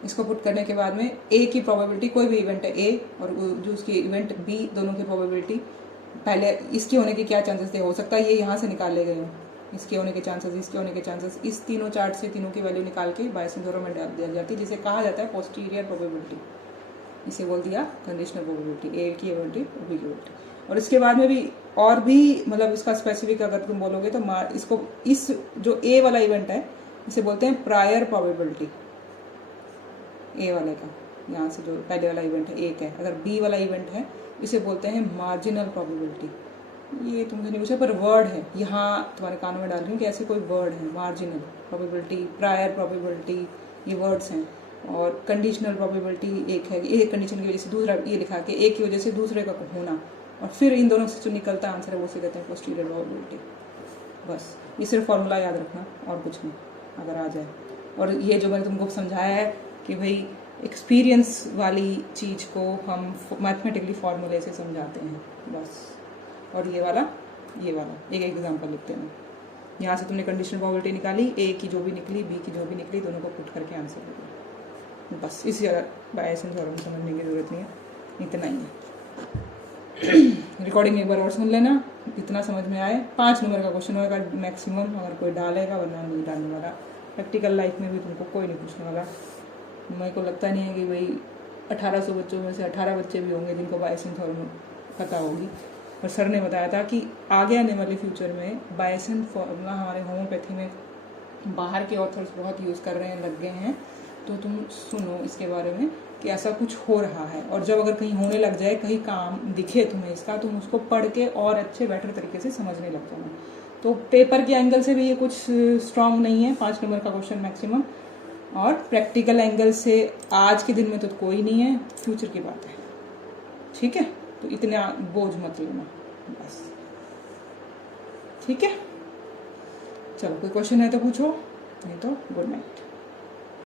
इसको पुट करने के बाद में A की प्रोबेबिलिटी, कोई भी इवेंट है A और जो उसकी इवेंट B, दोनों की प्रोबेबिलिटी, पहले इसके होने के क्या चांसेस थे, हो सकता है ये यहाँ से निकाल ले गए हों, इसके होने के चांसेस, इसके होने के चांसेस, इस तीनों चार्ट से तीनों की वैल्यू निकाल के बायसिन थ्योरम में डाल दिया जाती है, जिसे कहा जाता है पोस्टीरियर प्रोबेबिलिटी। इसे बोल दिया कंडीशनल प्रोबेबिलिटी, A की प्रोबेबिलिटी, B की प्रोबेबिलिटी। और इसके बाद में भी और भी मतलब इसका स्पेसिफिक अगर तुम बोलोगे तो इसको, इस जो A वाला इवेंट है इसे बोलते हैं प्रायर प्रोबेबिलिटी, A वाले का, यहाँ से जो पहले वाला इवेंट है एक है। अगर B वाला इवेंट है इसे बोलते हैं मार्जिनल प्रोबेबिलिटी, ये तुमसे नहीं पूछा, पर वर्ड है, यहाँ तुम्हारे कानों में डाल रही हूँ कि ऐसे कोई वर्ड है, मार्जिनल प्रोबेबिलिटी, प्रायर प्रोबेबिलिटी, ये वर्ड्स हैं। और कंडीशनल प्रोबेबिलिटी एक है, एक कंडीशन की वजह से दूसरा, ये लिखा के एक की वजह से दूसरे का होना, और फिर इन दोनों से जो निकलता आंसर है वो से कहते हैं पोस्टीरियर प्रोबेबिलिटी। बस ये सिर्फ फॉर्मूला याद रखना और कुछ नहीं, अगर आ जाए। और ये जो मैंने तुमको समझाया है कि भाई एक्सपीरियंस वाली चीज़ को हम मैथमेटिकली फार्मूले से समझाते हैं बस। और ये वाला एक एग्जांपल लिखते हैं। यहाँ से तुमने कंडीशनल प्रोबेबिलिटी निकाली, ए की जो भी निकली, बी की जो भी निकली, दोनों को पुट करके आंसर लिखो बस। इसी बायसन थ्योरम समझने की ज़रूरत नहीं है, इतना ही है। रिकॉर्डिंग एक बार और सुन लेना, इतना समझ में आए। 5 नंबर का क्वेश्चन होगा मैक्सिमम, अगर कोई डालेगा, वरना नहीं डालने वाला। प्रैक्टिकल लाइफ में भी तुमको कोई नहीं पूछने वाला। मेरे को लगता नहीं है कि भाई 1800 बच्चों में से 18 बच्चे भी होंगे जिनको बायसन थ्योरम पता होगी। और सर ने बताया था कि आगे आने वाले फ्यूचर में बायसन फॉर्मूला हमारे होम्योपैथी में बाहर के ऑथर्स बहुत यूज़ कर रहे हैं, लग गए हैं। तो तुम सुनो इसके बारे में कि ऐसा कुछ हो रहा है, और जब अगर कहीं होने लग जाए, कहीं काम दिखे तुम्हें इसका, तुम उसको पढ़ के और अच्छे बेटर तरीके से समझने लग जाना। तो पेपर के एंगल से भी ये कुछ स्ट्रांग नहीं है, 5 नंबर का क्वेश्चन मैक्सिमम। और प्रैक्टिकल एंगल से आज के दिन में तो कोई नहीं है, फ्यूचर की बात है, ठीक है। तो इतना बोझ मत लेना बस, ठीक है। चलो कोई क्वेश्चन है तो पूछो, नहीं तो गुड नाइट।